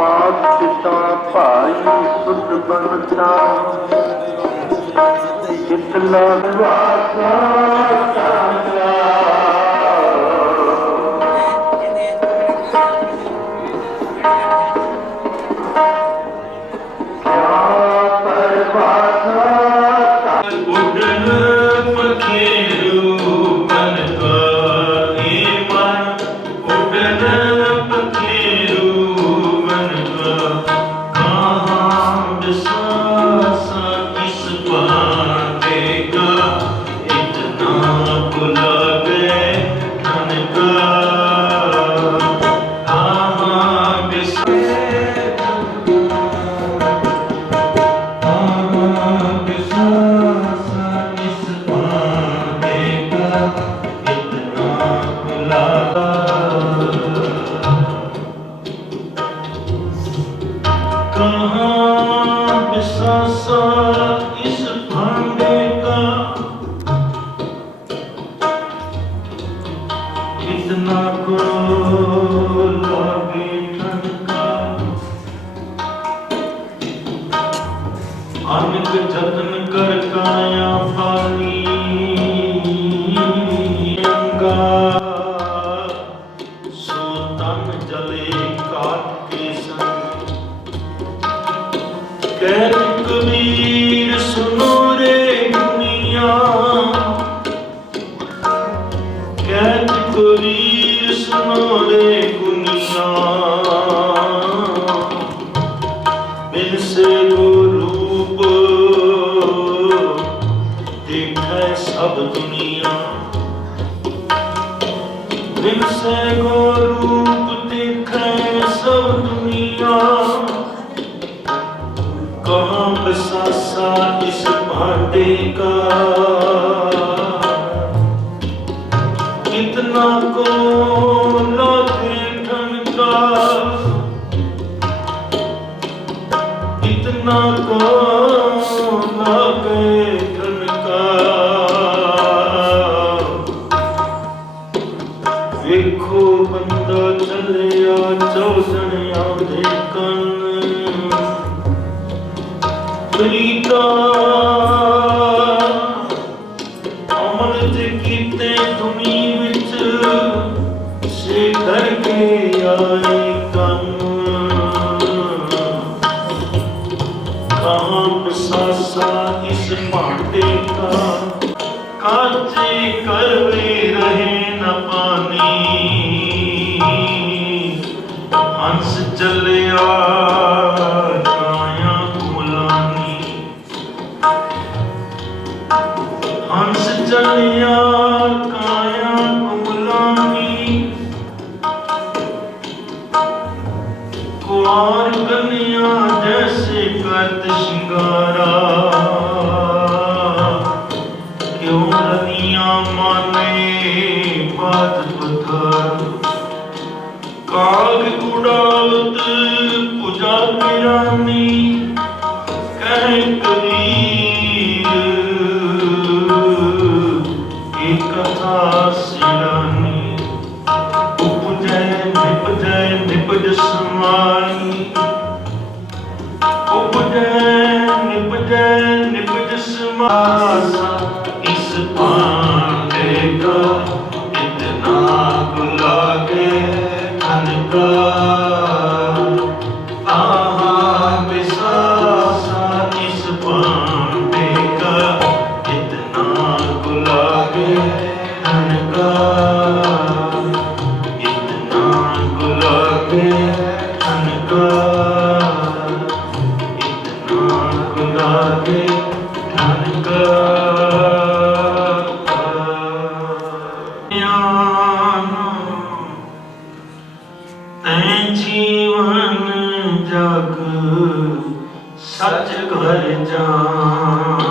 ਮਾਤ ਪਿਤਾ ਭਾਈ ਸੁਤ ਬੰਤਾ ਕਿਤਨਾ ਵਾਸਾ ਸਾਗਰਾ ਅਨਕ ਜਤਨ ਕਰ ਕਾਇਆ ਪਾਨੀ ਅੰਗਾ ਸੋ ਤਨ ਜਲੇ ਕਾਟ ਕੇ ਸੰਗ ਕਹਿ ਕਬੀਰ ਸੁਨੋ ਰੇ ਦੁਨੀਆ ਕਹਿ ਕਬੀਰ ਸੁਨੋ ਰੇ ਦੁਨੀਆ ਬਿਨ ਸੇ सब दुनिया बिन से गो रूप देखे सब दुनिया कहाँ बसासा इस भांडे का कितना को लागे ठनका कितना को लागे ਵੇਖੋ ਬੰਦਾ ਚੱਲਿਆ ਚੌਸਣਿਆਂ ਦੇ ਕੰਨ ਪ੍ਰੀਤਾ ਅਮਲ ਤੇ ਕੀਤੇ ਦੁਨੀ ਵਿੱਚ ਸੇ ਕਰਕੇ ਆਏ ਕੰਨ ਕਹਾਂ ਬਸਾਸਾ ਇਸ ਭਾਂਡੇ ਕਾ ਕਾਚੇ ਕਰਵੇ ਰਹੇ न पानी हंस चलिया काया कुलानी हंस चलिया काया कुलानी कुआर कन्या जैसे करत श्रृंगारा क्यों रनिया माने बात पथर काग उड़ावत पूजा पिरानी कह कबीर एक कथा सिरानी उपजय निपज समाई उपजय निपज समासा इस पांडे का लागे अनका आहा बिसासा इस पांडे का इतना गुलागे अनका इतना गुलागे अनका इतना गुलागे अनका जीवन जग सच घर जान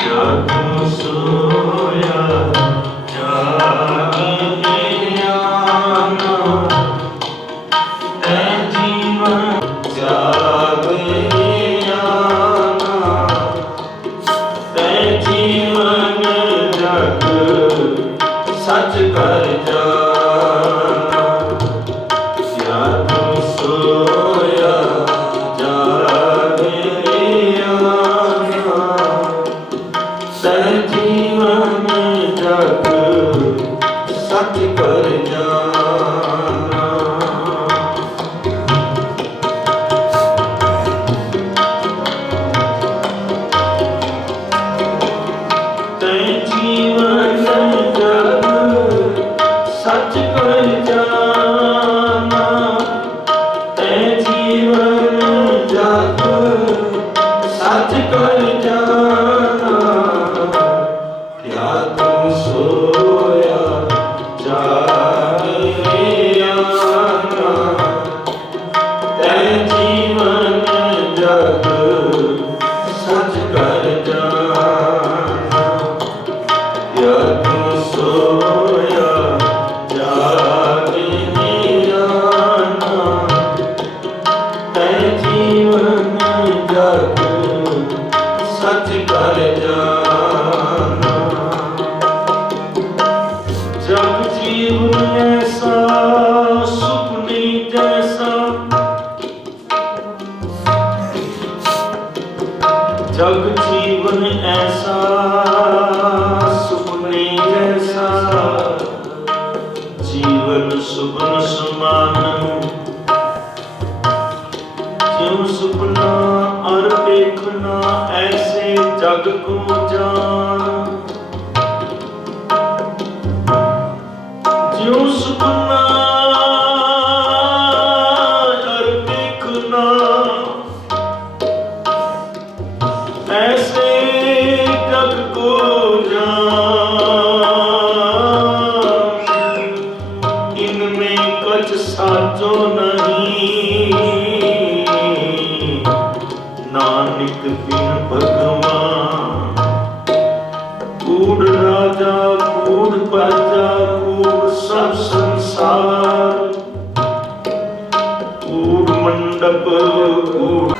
जग सोया सच कर जा जग जीवन ऐसा सुपने जैसा, जीवन सुपन समान, ज्यों सुपना अर देखना ऐसे जग को जान। ज्यों सुपना अर देखना ऐसे जग को जान। इनमें कछ साचो नहीं, नानक बिन भगवान। कूड़ राजा कूड़ प्रजा कूड़ सब संसार, कूड़ मंडप कूड़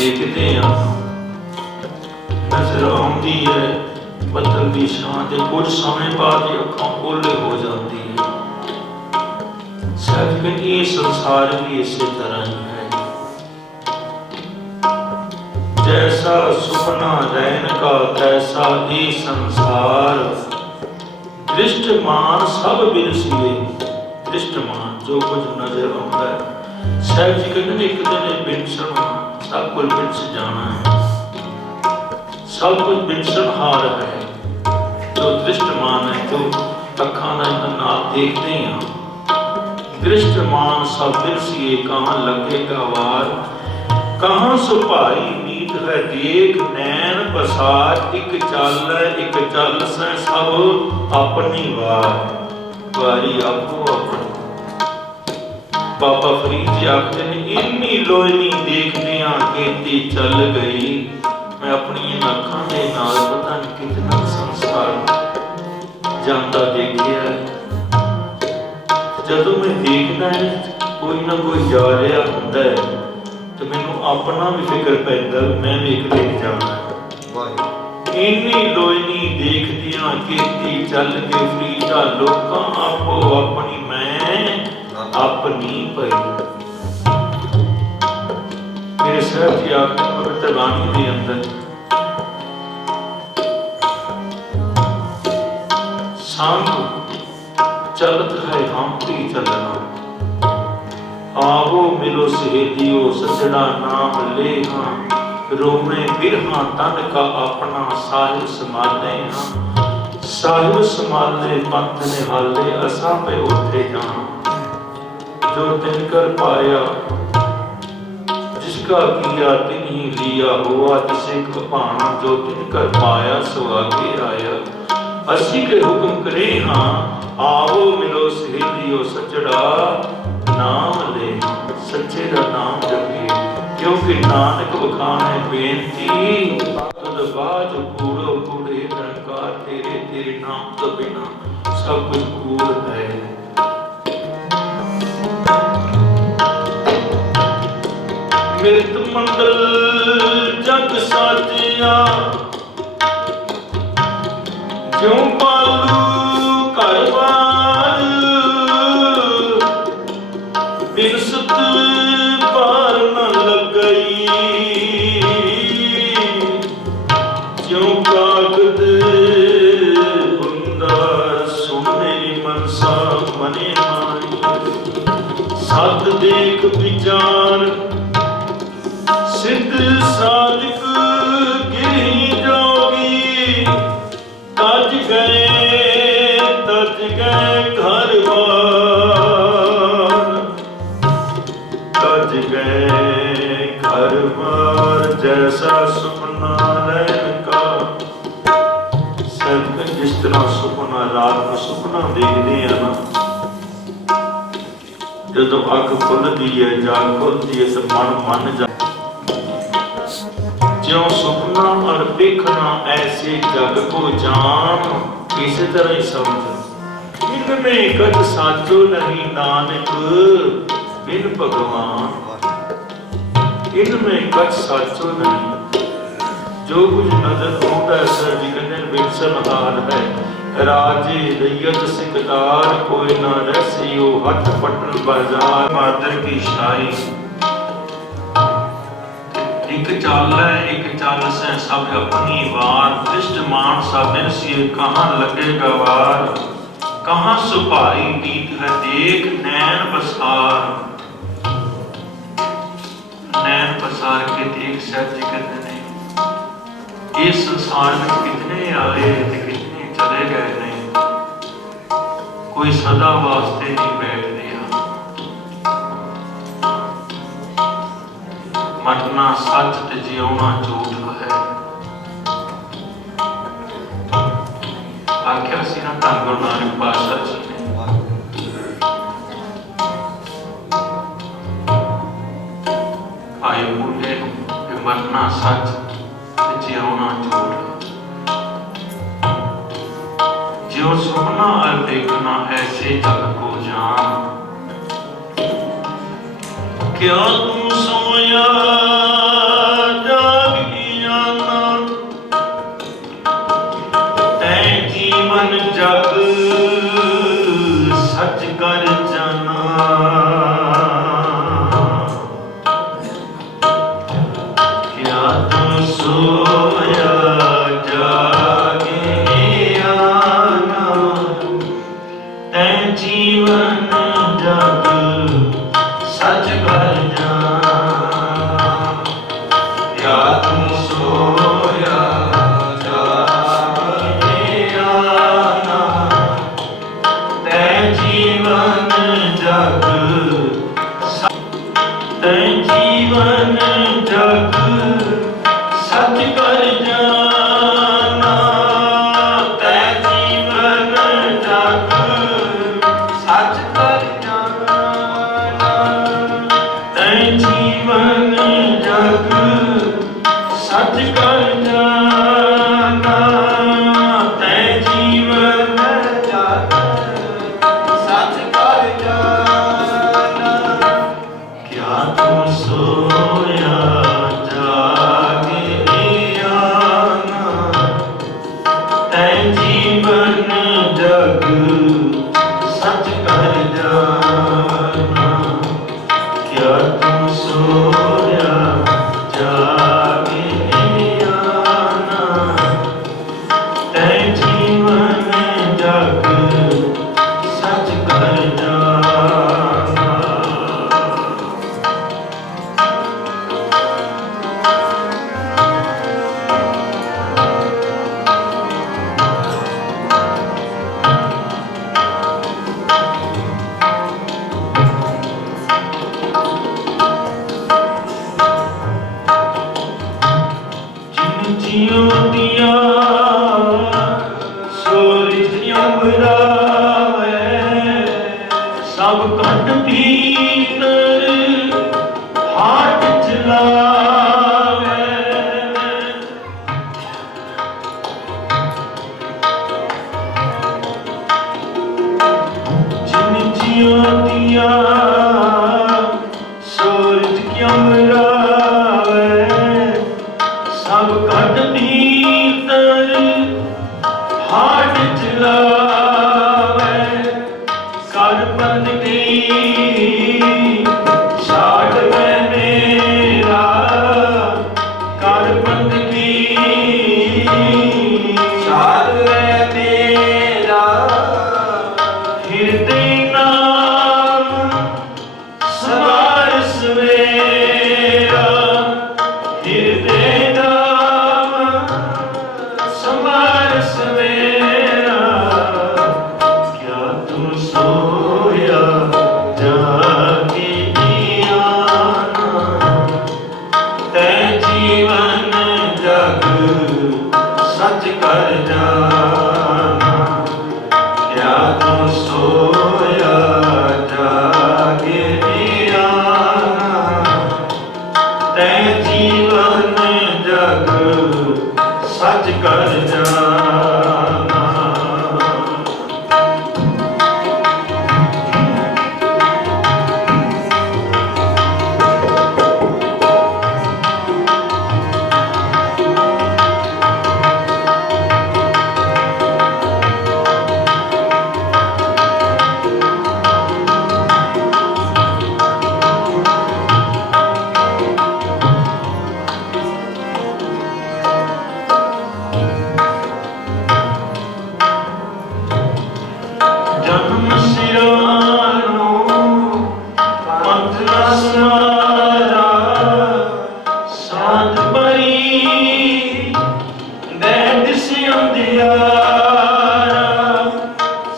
देखते हैं, नजर आती है बदल की छां ते कुछ समय बाद ये अखां ओले हो जाती है। शायद कि ये संसार भी इसी तरह ही है। जैसा सुपना रैन का तैसा ये संसार, दृष्टमान सब बिरसिए। दृष्टमान जो कुछ नजर आता है, शायद जी कहते हैं एक दिन बिनसन सब कुछ बिनस जाना है, सब कुछ बिनसन हार है। जो दृष्टमान है, जो अखां नाल देखते हैं, दृष्टमान सब बिरसिए कहाँ लगेगा वार। कहाँ सुभाई मीत है देख नैन पसार, एक चल सै सब अपनी वार। वारी आपो अपनी। बाबा फरीद जी आखते ने इन्नी लोईनी देखदियां खेती चल गई। मैं अपनी इन अखां दे नाल पता नहीं कितना संसार जांदा देखिया। जदों मैं देखदा है कोई ना कोई जा रहा हुंदा है तो मैनूं अपना भी फिक्र पैंदा मैं भी एक दिन जाना है। इन्नी लोईनी देखदियां खेती चल के फरीदा लोकां आपो अपनी मैं अपनी पई। मेरे साहब जी आखिर पवित्र वाणी के अंदर सांग चलत है हम भी चलना, आवो मिलो सहेलियो सजड़ा नाम ले हाँ। रोमे बिरहा तन का अपना साहिब संभाले हाँ। साहिब संभाले पंथ निहाले असा पे उठे जाना। जो तिनकर पाया जिसका किया तिन ही लिया, हुआ जिसे कपाना। जो तिनकर पाया सो आगे आया, असी के हुक्म करे हाँ। आओ मिलो सहेलियो सजड़ा नाम ले, सच्चे का नाम जपिए। क्योंकि नानक बखाने बेनती तुद बाज कूड़ो कूड़े निरंकार। तेरे तेरे नाम तो बिना सब कुछ कूड़ है। मृत मंडल जग साजिया, क्यों पालू घरबार। बिरसत पार न लगई, क्यों कागद बुंदा। सुन मेरी मनसा मने माई, सत देख विचार। सिद्ध साधिक गिरी जोगी, तज गए घर बार। तज गए घर बार जैसा सुपना रैन का। सदक जिस तरह सुपना रात को सुपना देखते हैं ना, जदों अख खुलती है जाग खुलती है तो मन मन जा। ज्यों सुपना और देखना ऐसे जग को जान। इसी तरह ही समझ इनमें कछ साचो नहीं नानक बिन भगवान। इनमें कछ साचो नहीं, जो कुछ नजर आता है सर जी कहते बिनसनहार है। राजे रैयत सिकदार कोई न रसियो हठ पटल बाजार। मादर की शाही एक चाल है एक चाल से सब अपनी वार। दृष्ट मान सब सिर कहाँ लगेगा वार। कहाँ सुपारी नीत है देख नैन पसार। नैन पसार के देख सच कहते नहीं इस संसार में कितने आए थे कितने चले गए नहीं। कोई सदा वास्ते नहीं बैठ दिया। मरना सच ते जियोना झूठ है। आख्या सी ना धन गुरु नानक पातशाह जी ने भाई बूढ़े कि मरना सच ते जियोना झूठ। ज्यों सुनना और देखना ऐसे जग को जान। क्या तू सोया जागिया ना तै जीवन जग सच कर जाना। क्या तू सोया जागिया ना तै जीवन जग सच कर जाना। क्या तू सोया जागिया ना तै जीवन जग तै जीवन जग सच कर जाना। तै जीवन जग सच कर जाना। तै जीवन जग सच कर जाना। तै जीवन जग सच कर जाना। क्या तू सोया जागिया ना तै जीवन जग सच कर जाना। क्या तू सोया जागिया ना तै जीवन जग सच कर जाना। जिन जियों दिया सूरज अंबरावे सब कट भीतर हाथ चलावे। जिन जियों दिया सूरज अंबरावे सब कट भीतर हाथ चलावे। कर बंदगी छाड़ में मेरा कर बंदगी छाड़ में मेरा। हृदय नाम सवार सवेरा। कर जाना। जन्म सिरानो पंथ रसमारा साध परी दैद से अंधियारा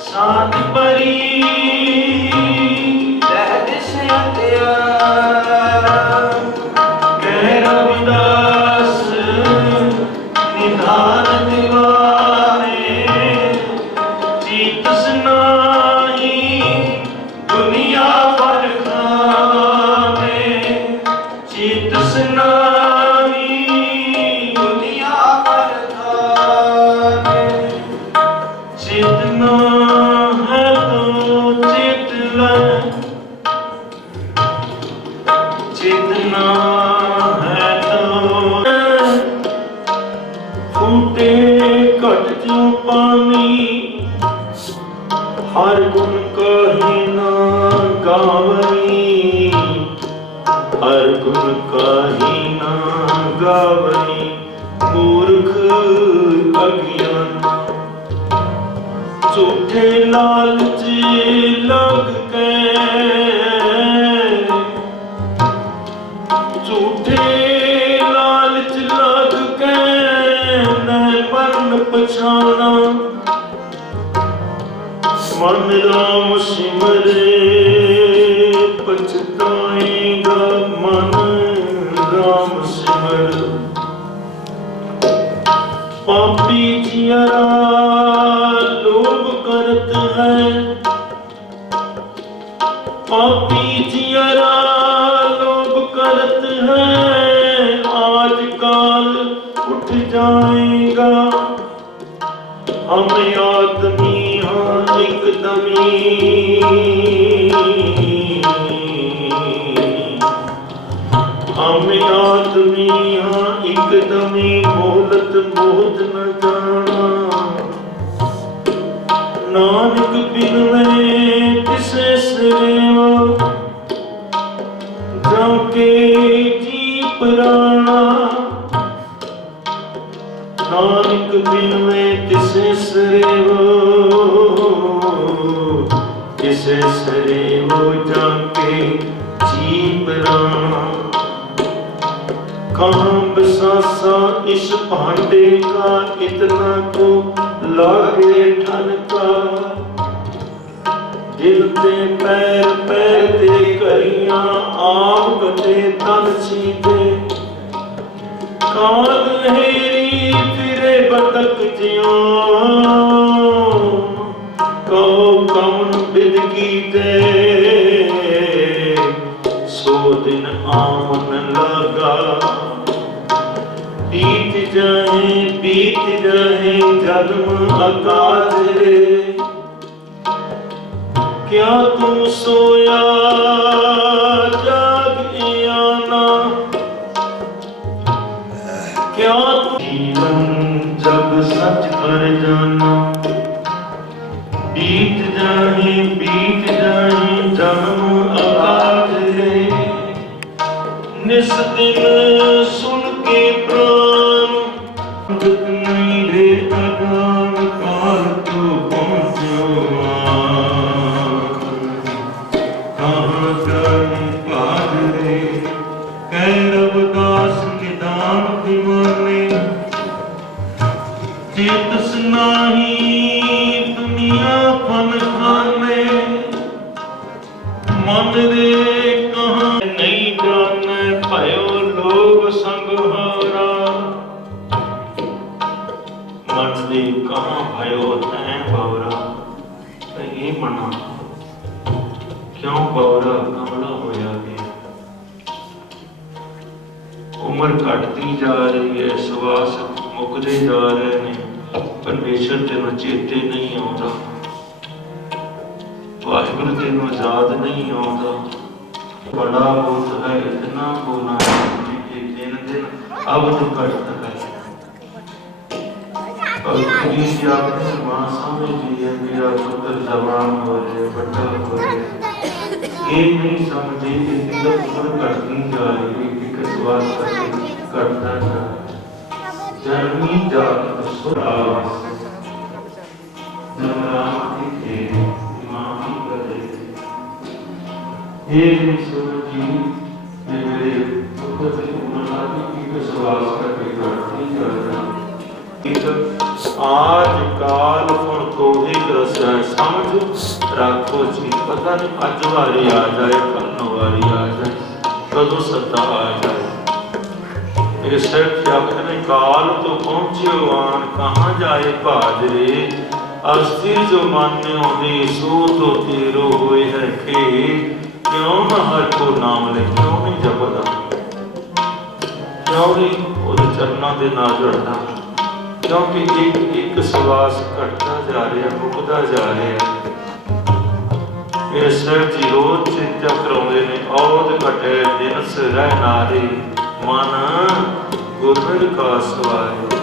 साध परी दैद से अंधियारा कह रविदास निधान दीवाने चीत सुनाई दुनिया भर खाने चीत सुनाई दुनिया भर खाने चेतना है तो चेत ले चेतना है तो फूटे घट जो पानी हर गुण कही ना गावई हर गुण कही ना गावई मूर्ख अज्ञान झूठे लालच लग के झूठे लालच लग के न मन पछाना मन राम सिमरे पछताएगा मन राम सिमर पापी जियरा लोभ करत है पापी जियरा लोभ करत है आज काल उठ जाएगा हम आदमी हाँ एकदमी हम आदमी हाँ एकदमी बोलत बोध न जाना नानक बिन में किसे सिरेवा जाके जी पुराना नानक बिन में किसे सरेवो किसे सरेवो जाके जी पुराना कहाँ बसासा इस भांडे का इतना को लागे ठनका दिल ते पैर पैर ते करियां आप कटे तन सीधे काल हेरी फिरे बतक जियो कहो कौन बिद कीते सो दिन आमन लगा बीत जाए जन्म अकाज रे क्या तू सोया जाग आना क्या तू जीवन जब सच कर जाना बीत जाए जन्म अकाज रे निस दिन सुन के प्राण नहीं रे अगान काल तो पहुँचो कहाँ जाए पादरे कह रविदास निदान दीवाने चेतस नाही दुनिया फन खाने मन रे कहाँ नहीं जाने भयो लोग संग हारा मन रे कहाँ भयो तैं बवरा ये मना क्यों बवरा कमला होया गया उम्र घटती जा रही है, श्वास ਮੁੱਕਦੇ ਜਾ ਰਹੇ ਨੇ। ਪਰਮੇਸ਼ਰ ਤੈਨੂੰ ਚੇਤੇ ਨਹੀਂ ਆਉਂਦਾ, ਵਾਹਿਗੁਰੂ ਤੈਨੂੰ ਯਾਦ ਨਹੀਂ ਆਉਂਦਾ। ਬੜਾ ਬਹੁਤ ਹੈ ਇਤਨਾ ਹੋਣਾ ਕਿ ਦਿਨ ਦਿਨ ਅਵਧ ਘਟਦਾ ਹੈ। ਕਬੀਰ ਜੀ ਆਪਣੇ ਮਾਂ ਸਮਝਦੀ ਹੈ ਮੇਰਾ ਪੁੱਤਰ ਜਵਾਨ ਹੋ ਰਿਹਾ, ਵੱਡਾ ਹੋ ਰਿਹਾ। ਇਹ ਨਹੀਂ ਸਮਝਦੇ ਕਿ ਦਿਨ ਉਮਰ ਘਟਦੀ ਜਾ ਰਹੀ ਹੈ, ਕਿ ਸਵਾਲ ਘਟਦਾ ਜਾ ਜਨਮੀ ਜਾਤ ਸੁਰਾ ਜਨਰਾਮ ਦੀ ਮਾਂ ਕੀ ਕਰ ਰਹੀ ਇਹ ਨਹੀਂ ਸਮਝੀ ਮੇਰੇ ਪੁੱਤਰ ਦੀ ਉਮਰ ਆਦਿ ਕੀ ਸਵਾਲ ਕਰਕੇ ਘਟਦੀ ਜਾ ਰਹੀ। आज काल फुण कोही रसै समझ राखो जी। पता नहीं अज वारी आ जाए, कल वारी आ जाए, कदों सदा आ जाए। इस आखते ने काल तो पहुंचे आन, कहाँ जाए भाजरे। अस्थिर जो मान्यो दे सो तो तेरो होए है खे। क्यों न हर को नाम ले, क्यों नहीं जपदा, क्यों नहीं उहदे चरनां दे नाल जुड़दा। क्योंकि एक एक सवास घटता जा रहा, मुकदा जा रहा। मेरे सर जी रोज चिंता कराते ने, औद घटे दिनस रह नारे, मन गुरमिल का सवारे।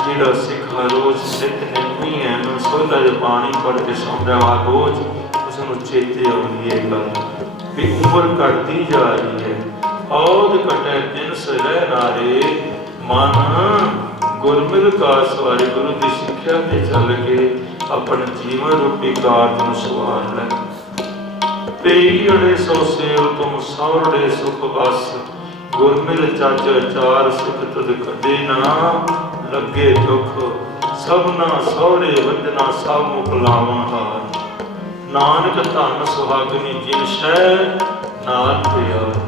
जिहड़ा सिख रोज सिद्ध नहीं है, सोला जो पानी पढ़ के सौंदा वा, रोज उसनूं चेते आउंदी है गल भी उम्र घटती जा रही है। औद घटे दिनस रह नारे, मन गुरमिल का सवारे। गुरु की सिक्ख्या ते चल के अपने जीवन रूपी कार्य नूं सवार लै। पेई अड़े सौ सेव तुम सौरड़े सुख बस, गुरमिल चज चार सिख तुद कदे ना लगे दुख। सबना सौरे वंदना सब मुकलावा हार, नानक धन सुहागनी जिन शह नाल प्यार।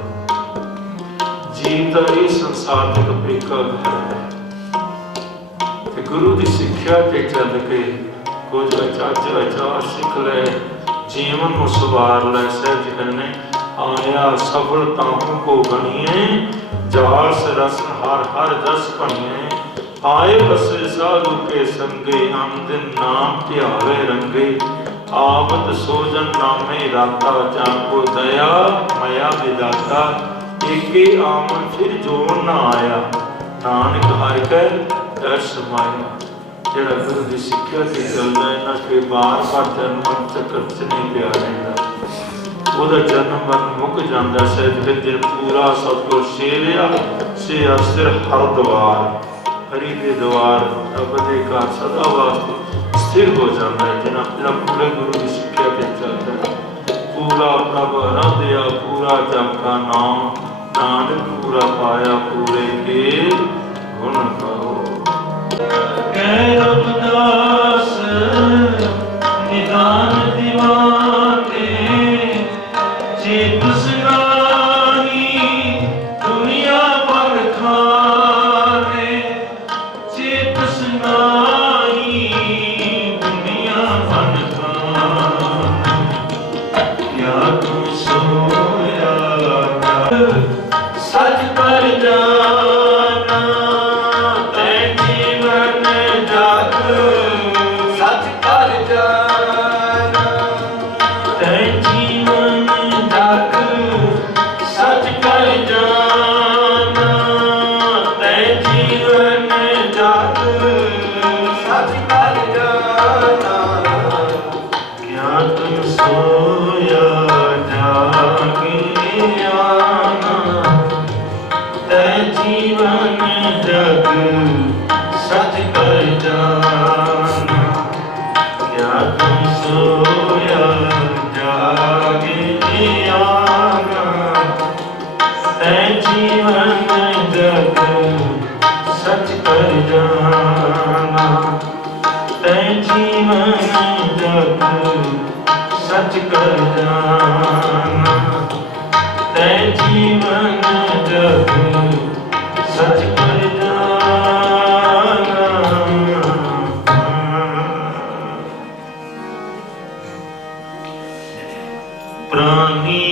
जीव का ये संसार तक पेका घर है। गुरु की सिक्ख्या ते चल के कुछ अचज अचार सिख लै, जीवन को सवार लै। सहज कहने आया सफल ताहू को बनिए, जास रसन हर हर जस बनिए। आए बसे साधु के संगे, हम दिन नाम ध्यावे रंगे। आवत सोजन नामे राता, जाको दया मया विदाता। एके आमन फिर जोर ना आया, नानक हर कर दर्श माया। जिहड़ा गुरु की सिक्ख्या ते चलदा है ना, कि बार बार जन्म चक्कर च नहीं पिया रहिंदा, ਉਹਦਾ जन्म मरण मुक जाता। सहज दिन पूरा सतगुर सेविया से सिर हर द्वार, हरि के द्वार रब दे घर सदा वास्ते स्थिर हो जाता है। जिन्हें पूरे गुरु की सिक्ख्या ते चलता है। पूरा प्रभ आराध्या, पूरा जप का नाम, नानक पूरा पाया पूरे के गुण गाओ। कह रघुदास निदान दीवाने, चेत सगाई दुनिया पर खाने। चेत सगाई दुनिया पर खाने, क्या तुम सोया सच पर जाना। तै जीवन जग सच पर जाना। तै जीवन जग सच पर जाना। तै जीवन जग सच पर जाना। क्या तुम सोया जागे आना। तै जीवन जग सच कर जाना। क्या तुम सोया जागे आना। तै जीवन जग सच कर जाना। तै जीवन जग सच कर जाना। तै जीवन जग सच कर जाना। प्राणी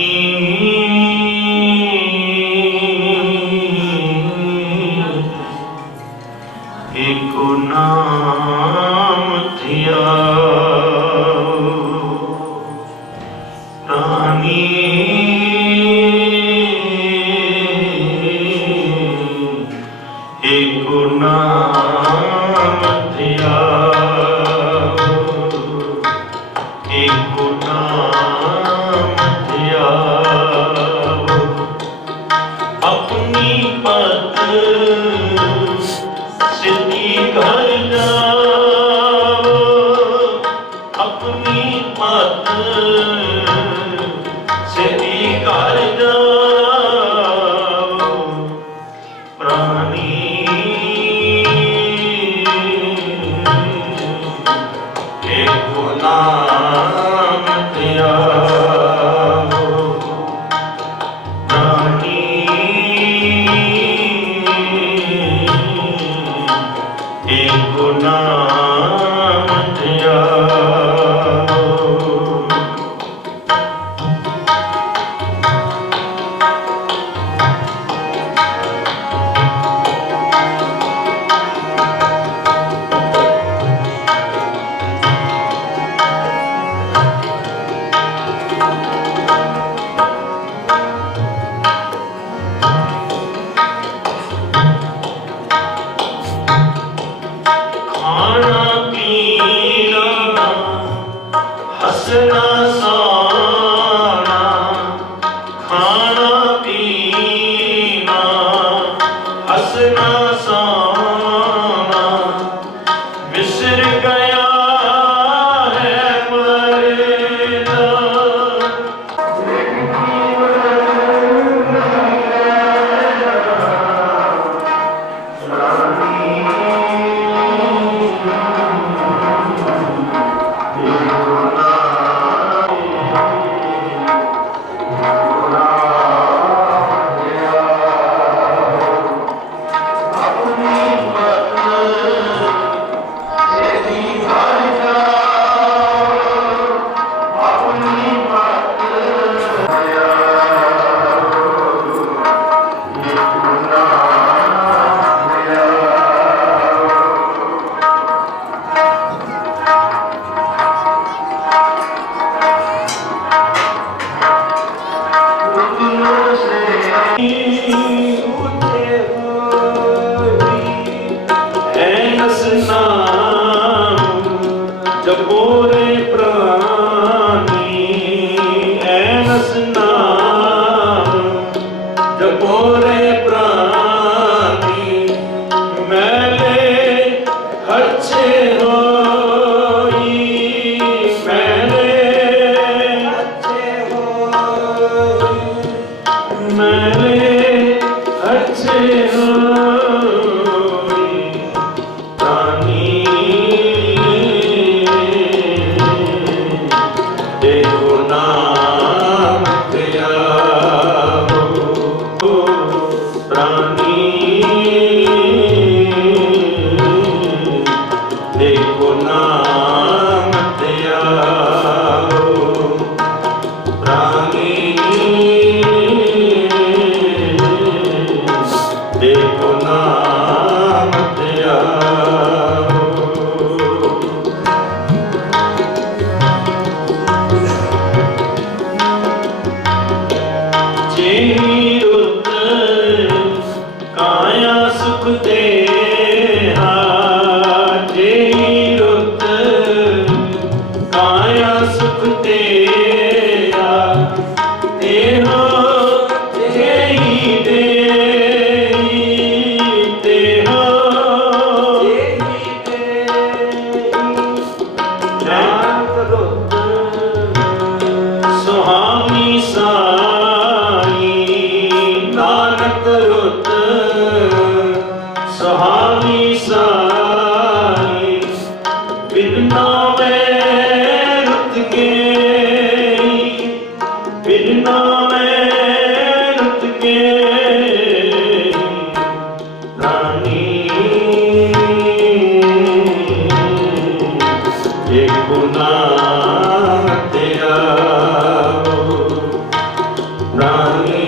मोरे प्राणी मैले हर्षे होई, मैले हर्षे होई, मैले हर्षे होई प्राणी देखो नाम तेरा प्राणी देखो नाम तेरा प्राणी देखो नाम तेरा रुत काया सुख देहा, रुत काया सुख देहा, तेहो जेहि देहि, तेहो जेहि देहि सुहानी साई नानक रुत सुहानी साई बिरना में रुत गई, बिरना में रुत गई रानी एक नाम तेरा रानी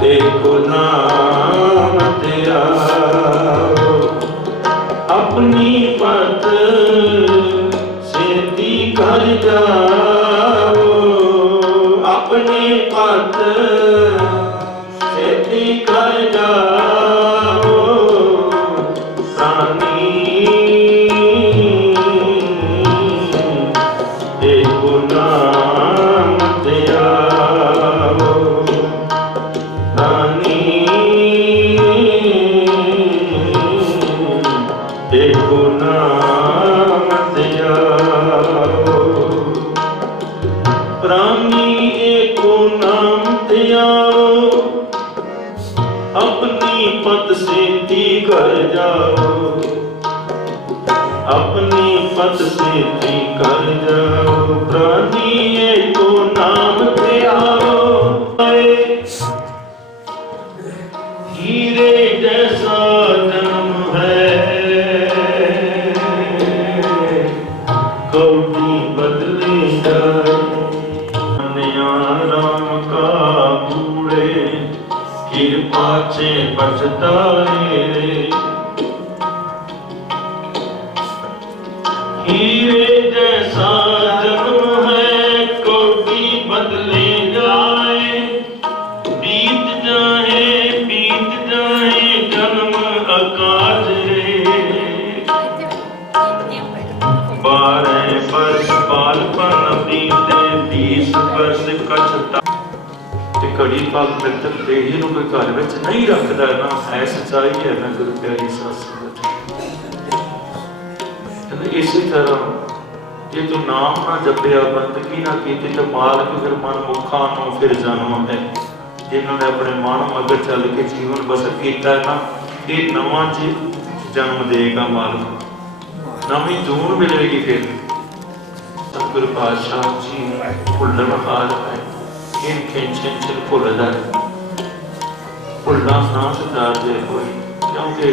देखो नाम तेरा अपनी पत सेती कर जाओ, अपनी पत सेती कर जाओ रानी देखो नाम तेरा रानी देखो नाम तेरा प्राणी एको नाम तेरा अपनी पत सेती कर जाओ, अपनी पत सेती कर जाओ प्राणी एको नाम तेरा हीरे जैसा जन्म है कौटी बदले जाए राम का बूढ़े कृपा से बचताए हीरे जैसा जन्म है कौटी बदले जाए, बीत जाए जन्म अकाज रे 12 वर्ष बालपन बीते 20 वर्ष कछता ते घड़ी पल तक देही ਨੂੰ ਕੋਈ ਘਰ ਵਿੱਚ ਨਹੀਂ ਰੱਖਦਾ ਨਾ ਹੈ ਸੱਚਾਈ ਹੈ ਨਾ ਗੁਰੂ ਪਿਆਰੀ ਸਾਧ ਸੰਗਤ। ਇਸੇ ਤਰ੍ਹਾਂ ਜੇ ਤੂੰ ਨਾਮ ਨਾ ਜਪਿਆ ਬੰਦਗੀ ਨਾ ਕੀਤੀ ਤਾਂ ਮਾਲਕ ਫਿਰ ਮਨ ਮੁਖਾਂ ਨੂੰ ਫਿਰ ਜਨਮ ਹੈ ਜਿਨ੍ਹਾਂ ਨੇ ਆਪਣੇ ਮਨ ਮਗਰ ਚੱਲ ਕੇ ਜੀਵਨ ਬਸਰ ਕੀਤਾ ਨਾ ਇਹ ਨਵਾਂ ਜਨਮ ਦੇਗਾ ਮਾਲਕ ਨਵੀਂ ਜੂਨ ਮਿਲੇਗੀ ਫਿਰ ਸਤਿਗੁਰੂ ਪਾਤਸ਼ਾਹ ਜੀ ਭੁੱਲਣ ਹਾਲ ਹੈ ਇਹ ਖੇਂਚਨ ਭੁੱਲਦਾ ਭੁੱਲਣਾ ਨਾ ਸੁਧਾਰਦੇ ਹੋਏ ਕਿਉਂਕਿ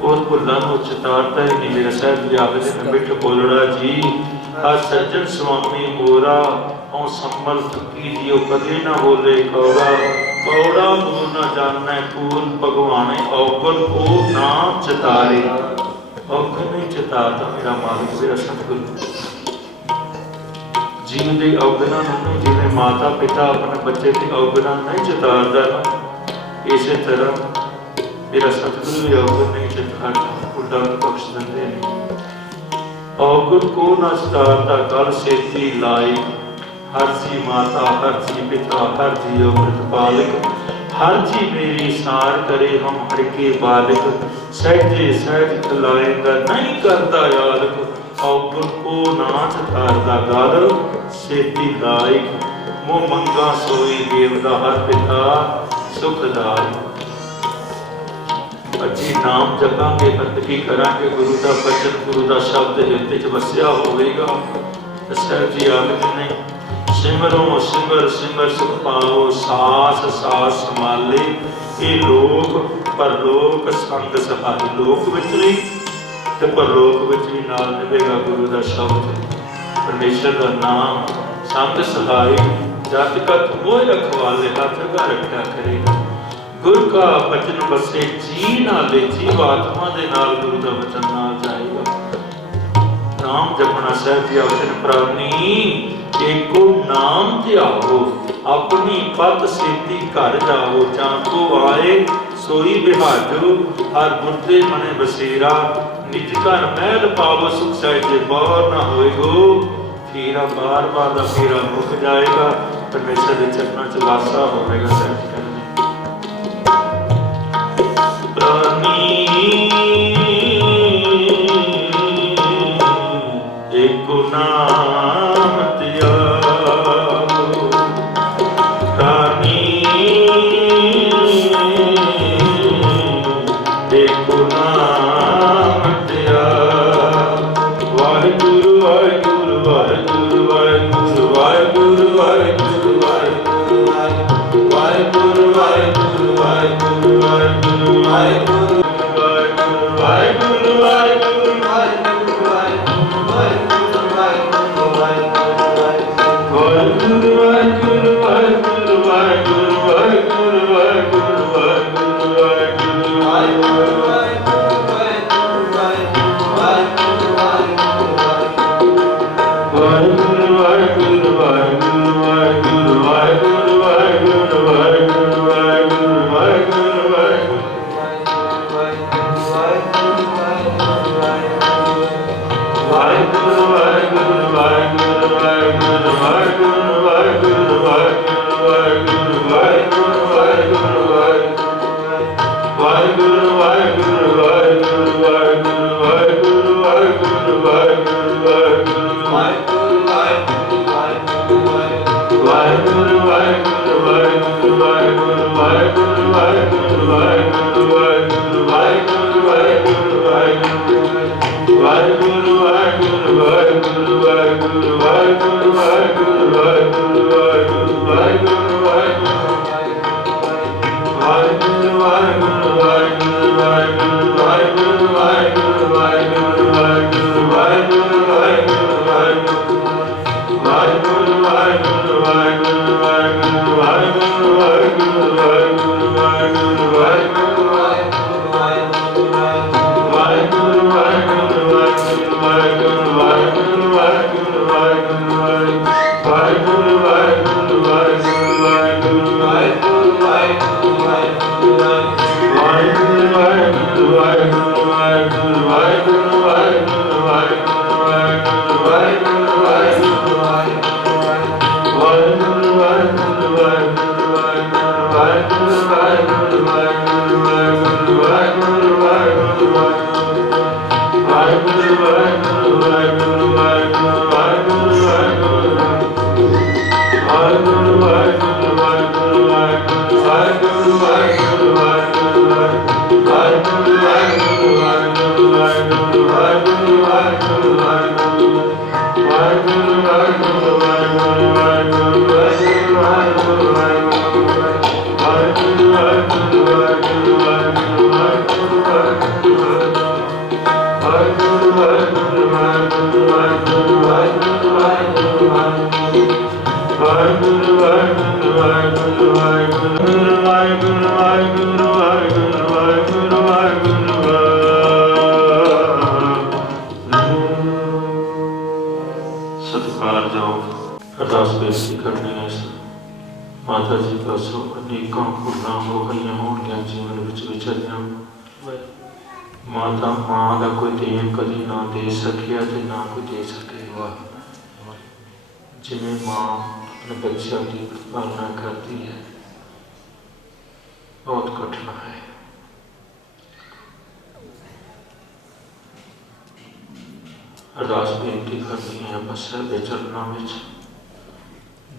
ਉਹ ਭੁੱਲਾਂ ਨੂੰ ਚਿਤਾਰਦਾ ਹੀ ਨਹੀਂ ਮੇਰਾ ਸਾਹਿਬ ਜੀ ਆਖਦੇ ਨੇ ਬਿਠ ਬੋਲੜਾ ਜੀ ਆ ਸੱਜਣ ਸੁਆਮੀ ਮੋਰਾ ਉਹ ਸੰਮਲ ਕੀ ਦਿਓ ਕਦੇ ਨਾ ਬੋਲੇ ਕੌੜਾ ਕੌੜਾ ਮੂਲ ਨਾ ਜਾਣੈ ਪੂਰਨ ਭਗਵਾਨੇ ਔਗਣ ਉਹ ਨਾ ਚਿਤਾਰੇ ਔਗਣ ਨਹੀਂ ਚਿਤਾਰਦਾ ਮੇਰਾ ਮਾਲਕ ਮੇਰਾ ਸਤਿਗੁਰੂ ਜੀਵਨ ਦੇ ਔਗਣਾਂ ਨੂੰ ਜਿਵੇਂ ਮਾਤਾ ਪਿਤਾ ਆਪਣੇ ਬੱਚੇ ਦੇ ਔਗਣਾਂ ਨਹੀਂ ਚਿਤਾਰਦਾ ਇਸੇ ਤਰ੍ਹਾਂ ਮੇਰਾ ਸਤਿਗੁਰੂ ਵੀ ਔਗਣ ਨਹੀਂ ਚਿਤਾਰਦਾ ਉਲਟਾ ਬਖਸ਼ ਦਿੰਦੇ ਨੇ ਔਗਣ ਕੋ ਨਾ ਚਿਤਾਰਦਾ ਗਲ ਸੇਤੀ ਲਾਈ हर जी माता, हर जी पिता, हर जी अमृत पालक, हर जी मेरी सार करे हम हर के बालक, सहजे सहज खिलाएगा नहीं करता याद, औगुण को नाच धारदा गल, सेती लायक मुँह मंगा सोई देवदा हर पिता सुखदाई। अच्छी नाम जपांगे, बंदगी करांगे, गुरु का बचन गुरु का शब्द हिरदे च वसिया होवेगा। साहब जी आखदे ने सिमरो सिमर सिमर सुख पाओ, सास सास संभाले ये लोक परलोक संग सहाय। लोक विच भी ते परलोक विच भी नाल निभेगा गुरु का शब्द, परमेश्वर का नाम संग सहाय। जत कत मोह रखवाले हाथ गा रखा करेगा। गुरु का वचन बसे जी नाले, जीव आत्मा दे नाल गुरु का वचन नाल जाएगा। नाम जपना साहब जी आखन प्राणी एको नाम ध्याओ, अपनी पत सेती घर जाओ। जाको आए सोई बिहाजो, हर मुर्दे मने बसेरा। निज घर महल पावो, सुख सहजे बार ना होएगो। फेरा बार बार का फेरा मुक जाएगा, परमेश्वर के चरणों च वासा होवेगा। साहब जी कहते प्राणी एको नाम त्यागो, प्राणी एको नाम त्यागो। वाहिगुरु वाहिगुरु वाहिगुरु वाहिगुरु वाहिगुरु वाहिगुरु वाहिगुरु वाहिगुरु वाहिगुरु वाहिगुरु वाहिगुरु वाहिगुरु वाहिगुरु वाहिगुरु माता जी का सो अनेकों पूर्णा हो गई होंगे जीवन विच विचरिया। माता मां का कोई देन कभी ना दे सकिया ते ना कोई दे सकेगा। जिमें माँ अपने बच्चों की पालना करती है, बहुत कठिन है। अरदास बेनती करनी है बस दे चरणों में,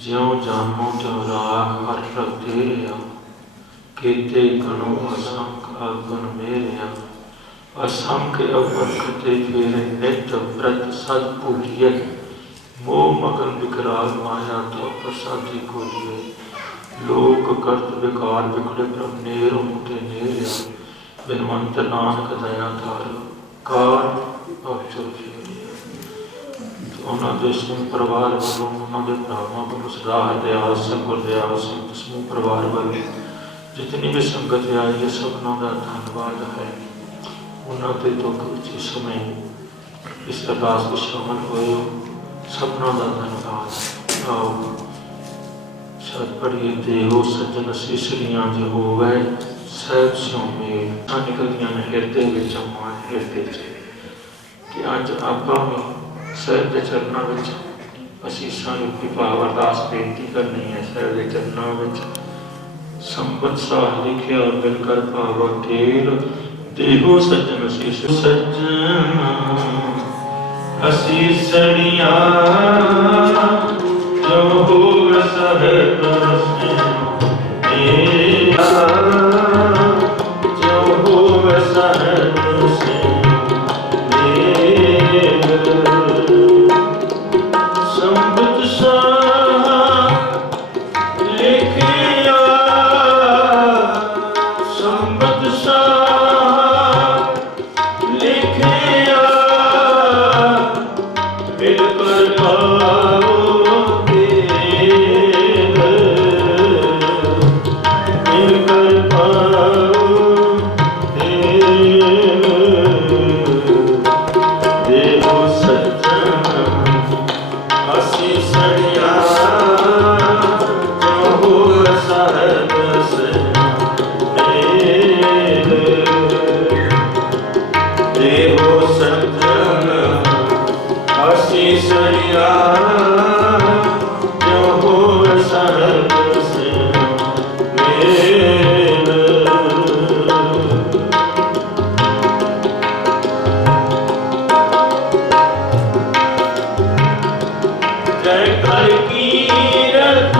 ज्यों जामो त्यों राख हर रख दे रहा, केते गणों असंख अगन मेरिया, असंख अवन खते फेरे नित व्रत सद भूलिए, मोह मगन विकराल माया तो प्रसादी खोलिए, लोक कर्त विकार बिखड़े प्रभ नेर मुते नेरिया, बिनवंत नानक दया धार कार अवसर फेरिया। उन्होंने समूह परिवार वालों, उन्होंने भरावां वालों, सरदार दयाल सिंह गुरदयाल सिंह समूह परिवार वालों, जितनी भी संगत आई है सबनों का धन्यवाद है। उन्होंने दुख इस समय इस अरदास में शामिल हुए हो, सबनों का धन्यवाद। आओ सत पढ़िए, देहो सज्जन सीसरियां जो होवे सहब स्यों मेल, निकलदियां ने हिरदे विच मां हिरदे च। कि अज आपां भी सहब के चरणों में असीसां युक्ति भाव अरदास बेनती करनी है। सहब के चरणों में संपत साह लिखिया बिन कर पावा ढेर, देहो सज्जन असीस सज्जन असीसड़िया जो हो सहत मेरा, जो हो सहत संपत साह लिखिया, संपत साह लिखिया बिन कर पाओ देव, बिन कर पाओ देव, देहो सज्जन असीसड़िया जो हो सहब मेल, देहो सज्जन असीसड़िया जो हो सहब मेल। जय कर कीरत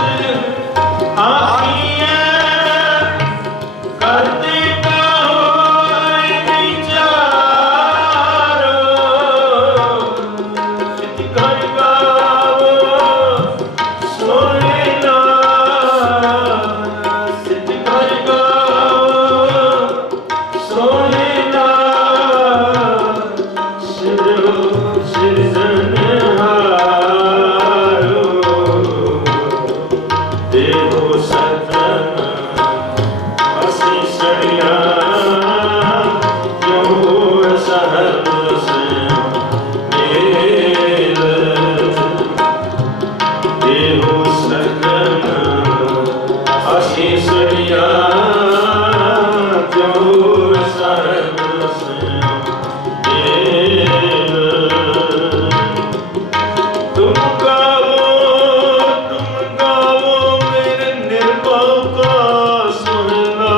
आखियाँ करते का होए विचारो, सिद्ध कर गावो सोने ना, सिद्ध कर गावो सोने ना, सिरजनहारो, देहो सज्जन असीसड़िया जो हो सहब मेल, देहो सज्जन असीसड़िया जो हो सहब मेल। तुम गाओ मेरे निर्भव का सुनना,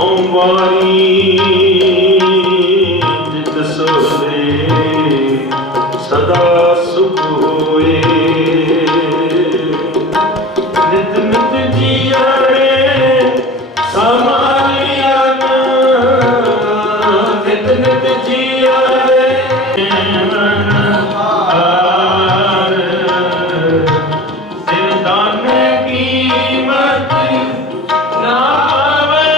ओं वारी जित सोहे सदा सुख होए, नित नित जिया रे समालिया, नित नित जिया रे दान की मत ना पावे,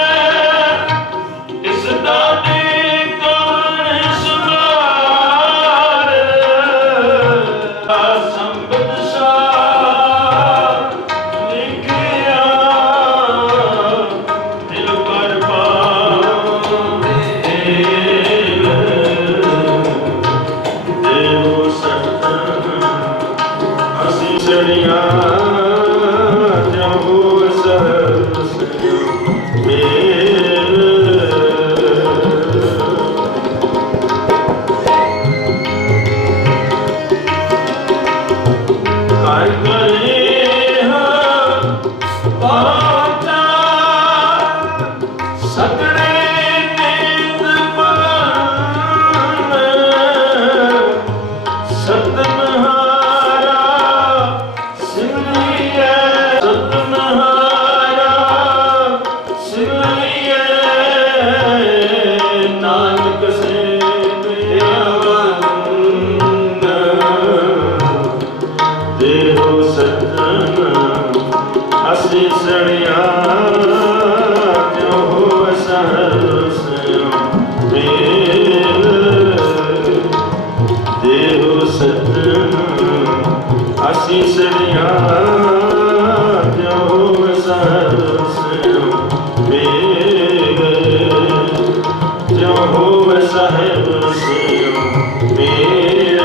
इस दाने कौन सुनार, संपत साह लिखिया दिल पर पाओ देव, देहो सज्जन असीसड़िया जो हो सहब मेल। हर करे पाचा सगड़े नींद पान सतनहारा सिमरिए सतनहारा सिमरिए नानक से देहो सज्जन असीसणिया जो हो सहस मेल देहो सज्जन असीसणिया जो हो सहस मेल जो हो सहस मेल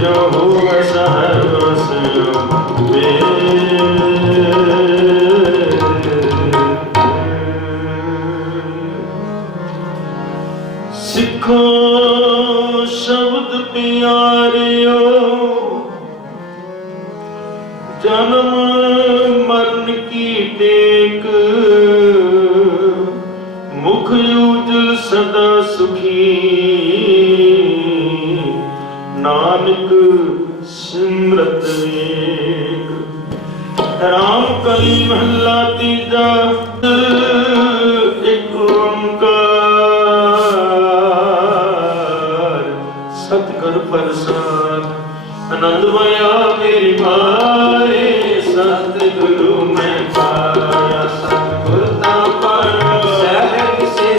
जो हो सहस सिखो शब्द प्यारियो जन्म मरण की टेक मुख उजल सदा सुखी नानक सिमरत एक राम कली महला तीजा एक ओंकार सतगुर प्रसाद आनंद माया मेरी माए सतगुरु मैं पाया सतगुर ता पाया सहज से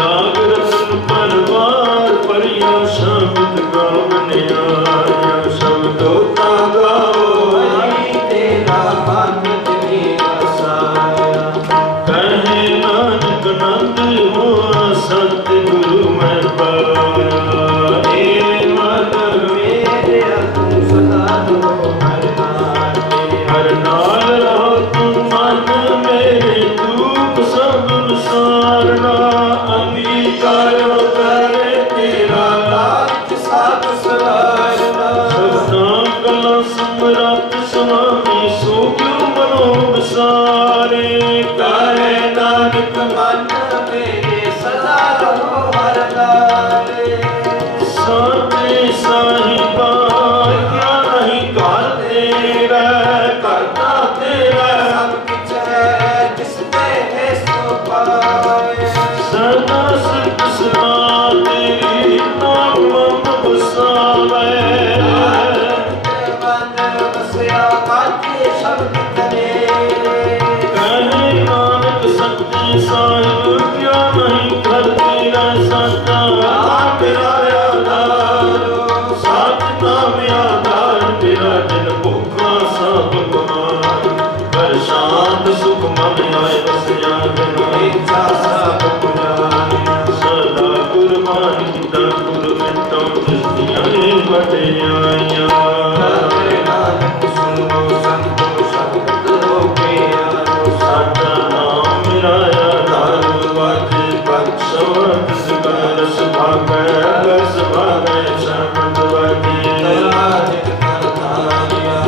राग रतन परवार परिया शब्द गावने आया शब्दो ता गाओ हरि तेरा भाग्य मेरा साया कहे नानक नंद हो सतगुरु मैं पाया हे मन मेरे तुम सदा रहो हर नाल रहो तुम मन मेरे दुख सब सारना अंगीकार करे तेरा लाज साथ सरारना सबना कला समरत स्वामी सो क्यों मनो विसारे कहे नानक मन मेरे सदा रहो हर नाले साथे साहिबा क्या नहीं कर तेरा करता तेरा सब कुछ है जिसमें है सो पाए सदा सिद्ध सदा तेरी नाम मम बसावे बसया काटे शब्द करे कहे नानक सच्चे साहिब क्या नहीं कर तेरा सच्चा मेरा आधार साच नाम आधार मेरा दिन भूखा सब कुमार पर शांत सुख मन आए बस जान इच्छा सब पुजारी सदा कुर्बान किता गुरु मिटो जिसदियां बटियाइयां नानक सुनो संतो शब्द लोके आरो साचा नाम मेरा आधार वाजे बख्शवत सकर सुभागै बस भागै शब्द वाजे लाजित करतारिया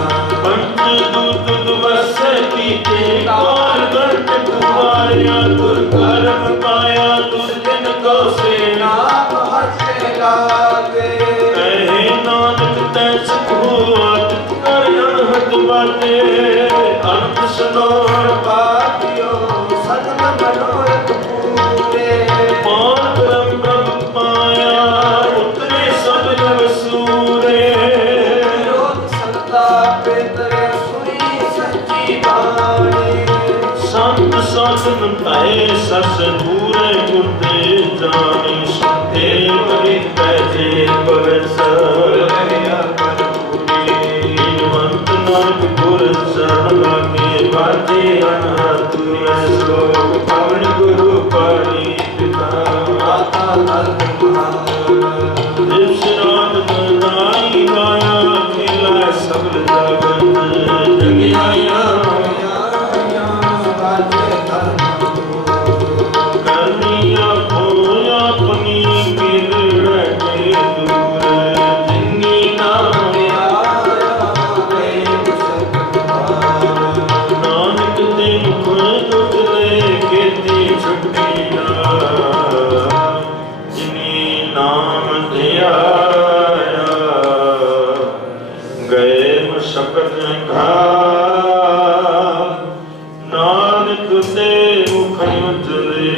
पंच दूत दुवस कीते कौन गंट कुमारिया तुर कर्म पाया तुर दिन को से नाम हर्षे लागे कहे नानक तै सुख हुआ कर अनहद बाटे अंत सुनोर पातियो सतन मनोरथ पूरे पौन ब्रह्म ब्रह्म पाया उतरे सब जग सूरे लोक संता पेतरे सुनी सच्ची बाणी संत साधन पाए सस पूरे गुरते जानी सुनते बड़ी पैजे पवसर हरिया कर पूरी हिमंत नानक गुर शरण लागे बाजे अनहद श्लोक पवन गुरु पानी पिता माता दिवसरात दाई गाया खेला सबल जगत जगियाया बाजे गए मशक्कत घात, नानक ते मुख उजले,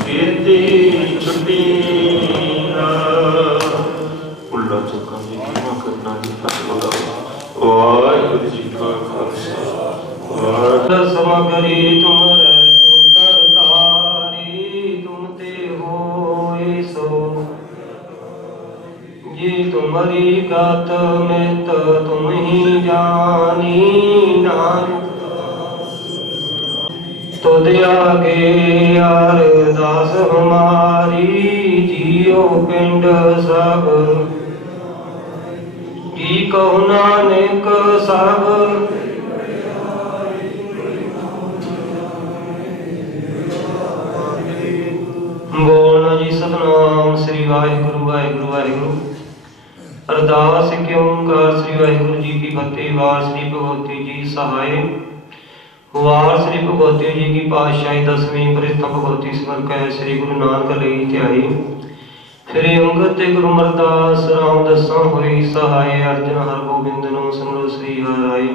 कीर्ति छुटी उल्ला चुका जी कीमा करना जी फतवा। वाहिगुरु जी का खालसा वाहिगुरू। समगरी तुमरे सूतर तारी, तुम ते होए सो जी तुम्हारी गत मित तुम ही जानी, नानक तुद आगे अरदास हमारी, जियो पिंड सब जी कहो नानक सब। बोलना जी सतनाम श्री वाहिगुरु वाहिगुरु वाहिगुरु। अरदास के ओंकार श्री वाहिगुरु जी की फतेह। वार श्री भगवती जी सहाय। वार श्री भगवती जी की पातशाही दसवीं प्रथम भगवती स्मर कह श्री गुरु नानक लई ध्याई। फिर अंगद ते गुरु अमरदास राम दसा होई सहाय। अर्जन हर गोबिंद नो सिमरो श्री हर आए।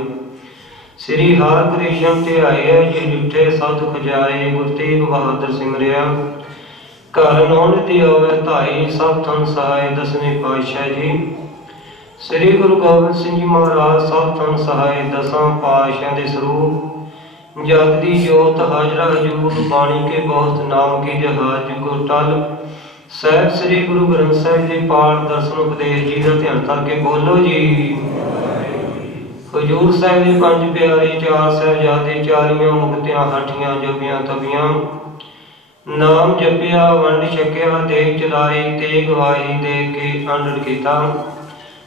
श्री हर कृष्ण ते आए जी डिठे साधु खजाए। गुर तेग बहादुर सिमरिया घर नौन ते आवे धाई। सब थन सहाय दसवें पातशाह जी। श्री गुरु गोबिंद सिंह जी महाराज सब थन सहाय दसां पातशाह दे स्वरूप। जग दी जोत हाजरा हजूर बाणी के बहुत नाम के जहाज गुर टल। ਸਾਹਿਬ ਸ੍ਰੀ ਗੁਰੂ ਗ੍ਰੰਥ ਸਾਹਿਬ ਜੀ ਪਾਠ ਦਰਸ਼ਨ ਉਪਦੇਸ਼ ਜੀ ਦਾ ਧਿਆਨ ਕਰਕੇ ਬੋਲੋ ਜੀ। ਹਜੂਰ ਸਾਹਿਬ ਦੇ ਪੰਜ ਪਿਆਰੇ ਚਾਰ ਸਾਹਿਬਜ਼ਾਦੇ ਚਾਰੀਆਂ ਮੁਕਤਿਆਂ ਹਾਠੀਆਂ ਜਪੀਆਂ ਤਪੀਆਂ। ਨਾਮ ਜਪਿਆ ਵੰਡ ਛਕਿਆ ਦੇਗ ਚਲਾਈ ਤੇ ਗਵਾਈ ਦੇ ਕੇ ਅੰਡੜ ਕੀਤਾ।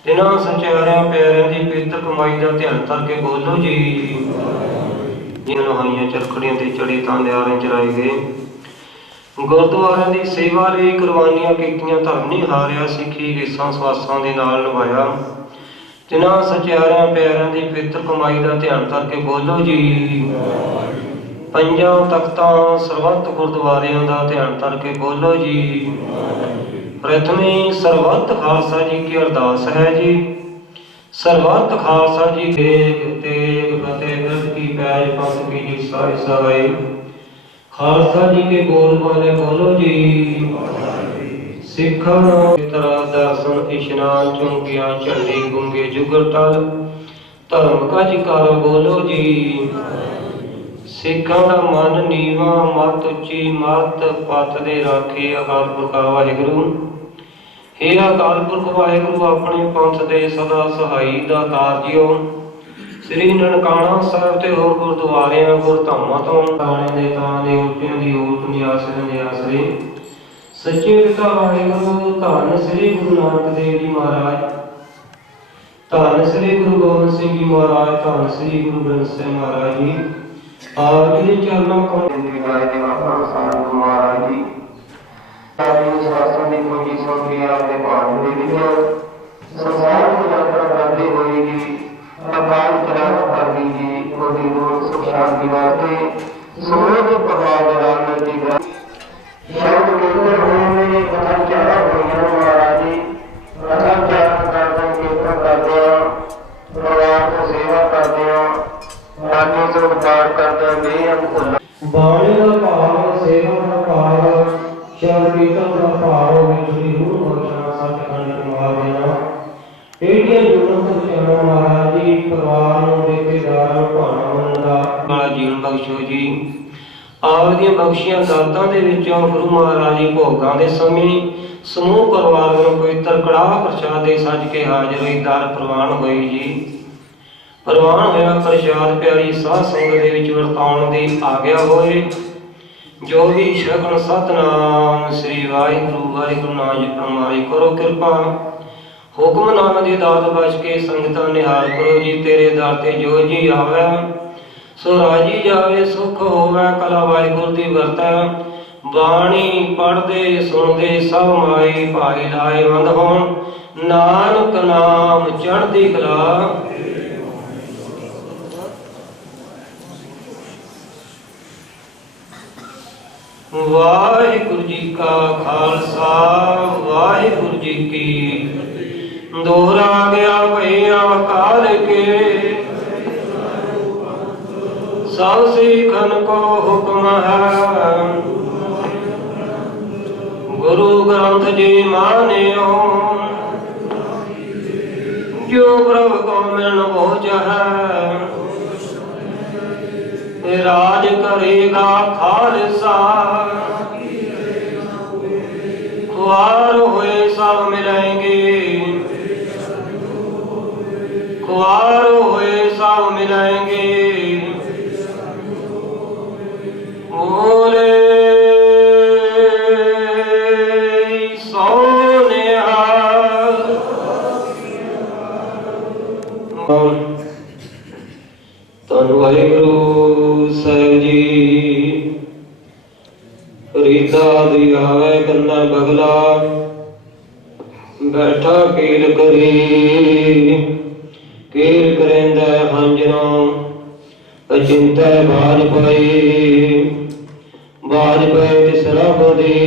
ਤਿਨਾਂ ਸਚਾਰਿਆਂ ਪਿਆਰਿਆਂ ਦੀ ਪਵਿੱਤਰ ਕਮਾਈ ਦਾ ਧਿਆਨ ਕਰਕੇ ਬੋਲੋ ਜੀ। ਜਿਨ੍ਹਾਂ ਹਾਈਆਂ ਚਰਖੜੀਆਂ ਤੇ ਚੜੇ ਤਾਂ ਲਿਆਰੇ ਚਰਾਏ ਗਏ। ਗੁਰਦੁਆਰਿਆਂ ਦੀ ਸੇਵਾ ਲਈ ਕੁਰਬਾਨੀਆਂ ਕੀਤੀਆਂ ਧਰਮ ਨਹੀਂ ਹਾਰਿਆ। ਸਿੱਖੀ ਰੀਸਾਂ ਸਵਾਸਾਂ ਦੇ ਨਾਲ ਨਿਭਾਇਆ। ਜਿਨ੍ਹਾਂ ਸਚਿਆਰਿਆਂ ਪਿਆਰਿਆਂ ਦੀ ਪਵਿੱਤਰ ਕਮਾਈ ਦਾ ਧਿਆਨ ਕਰਕੇ ਬੋਲੋ ਜੀ। ਪੰਜਾਂ ਤਖਤਾਂ ਸਰਬੱਤ ਗੁਰਦੁਆਰਿਆਂ ਦਾ ਧਿਆਨ ਕਰਕੇ ਬੋਲੋ ਜੀ। ਪ੍ਰਥਮੇ ਸਰਬੱਤ ਖਾਲਸਾ ਜੀ ਕੀ ਅਰਦਾਸ ਹੈ ਜੀ। ਸਰਬੱਤ ਖਾਲਸਾ ਜੀ ਤੇਗ ਤੇਗ ਫਤਿਹ ਬਿਰਧ ਕੀ ਪੈਜ ਪੰਥ ਕੀ ਜੀ ਸਾਹਿ ਸਹਾਈ। खालसा जी के बोल वाले बोलो जी। सिखा तरह दर्शन इशनान चुंगिया झंडी गुंगे जुगर टल। धर्म का जकारा बोलो जी। सिखा दा मन नीवा मत उच्ची मत पत दे राखे अकाल पुरख वाहिगुरु। हे अकाल पुरख वाहिगुरु अपने पंथ दे सदा सहाई दातार जियो। श्री ननकाना साहिब ते होर गुरुद्वारियां गुरधामां तो ताणे दे ताणे उल्टियां दी उल्ट निआसरे निआसरे। सच्चे पिता वाहिगुरु धन श्री गुरु नानक देव जी महाराज। धन श्री गुरु गोबिंद सिंह जी महाराज। धन श्री गुरु ग्रंथ साहिब महाराज जी। आप जी चरणों को विदाई दे गुरु महाराज जी। अपनी शासन दी पूंजी सुन के आपने पाठ दे दिया। संसार की यात्रा करते हुए जी अकाल चलाना कर दीजिए। कोई रोग सुख शांति वास्ते समूह प्रभाव राम जी का शब्द कहते हुए मेरे कथन चारा हुई महाराज जी। कथन चारा करते कीर्तन करते हैं परिवार को सेवा करते हैं बाकी से उपकार करते हैं बेअंत खुला बाणी का भाव सेवा का भाव शब्द कीर्तन का भाव मेरी रूह बख्शना सचखंड कुमार देना। एडिया जुड़न तो चरणों महाराज जी। परिवार ਨੂੰ ਰਿਸ਼ਤੇਦਾਰਾਂ ਭਾਣਾ ਮੰਨਦਾ ਵਾਲਾ ਜੀਵਨ ਬਖਸ਼ੋ ਜੀ। ਆਪ ਦੀਆਂ ਬਖਸ਼ੀਆਂ ਦਾਤਾਂ ਦੇ ਵਿੱਚੋਂ ਗੁਰੂ ਮਹਾਰਾਜ ਜੀ ਭੋਗਾਂ ਦੇ ਸਮੇਂ ਸਮੂਹ ਪਰਿਵਾਰ ਨੂੰ ਪਵਿੱਤਰ ਕੜਾਹ ਪ੍ਰਸ਼ਾਦ ਦੇ ਸੱਜ ਕੇ ਹਾਜ਼ਰ ਹੋਈ ਦਰ ਪ੍ਰਵਾਨ ਹੋਈ ਜੀ। ਪ੍ਰਵਾਨ ਹੋਇਆ ਪ੍ਰਸ਼ਾਦ ਪਿਆਰੀ ਸਾਧ ਸੰਗਤ ਦੇ ਵਿੱਚ ਵਰਤਾਉਣ ਦੀ ਆਗਿਆ ਹੋਏ। ਜੋ ਵੀ ਸ਼ਗਨ ਸਤਨਾਮ ਸ੍ਰੀ ਵਾਹਿਗੁਰੂ ਵਾਹਿਗੁਰੂ ਨਾਮ ਜਪਣ ਮਾਰੀ ਕਰੋ ਕਿਰਪਾ। हुक्म नाम दी दात बच के संगता निहाल करो जी। तेरे दर ते जो जी आवे सो राजी जावे सुख होवे। कला वाहिगुरू दी वरतै बाणी पढ़दे सुनदे सब माई भाई लाए वंद होण। नानक नाम चढ़दी कला। वाहिगुरू जी का खालसा वाहिगुरू जी की दोहरा गया भैया काल के, सब सीखन को हुक्म है। गुरु ग्रंथ जी मानियो, जो प्रभु को मिलन भोज है। राज करेगा खालसा, खुआर हुए सब मिलेंगे, खुआर हुए सब मिलेंगे। बोले सोनिया धन वाहिगुरु साहिब जी। रीता दी आवे कन्ना बगला, बैठा कील करी, कील करेंदा हंजना। अचिंता बाज पाई, बाज पाए तिसरा बदी,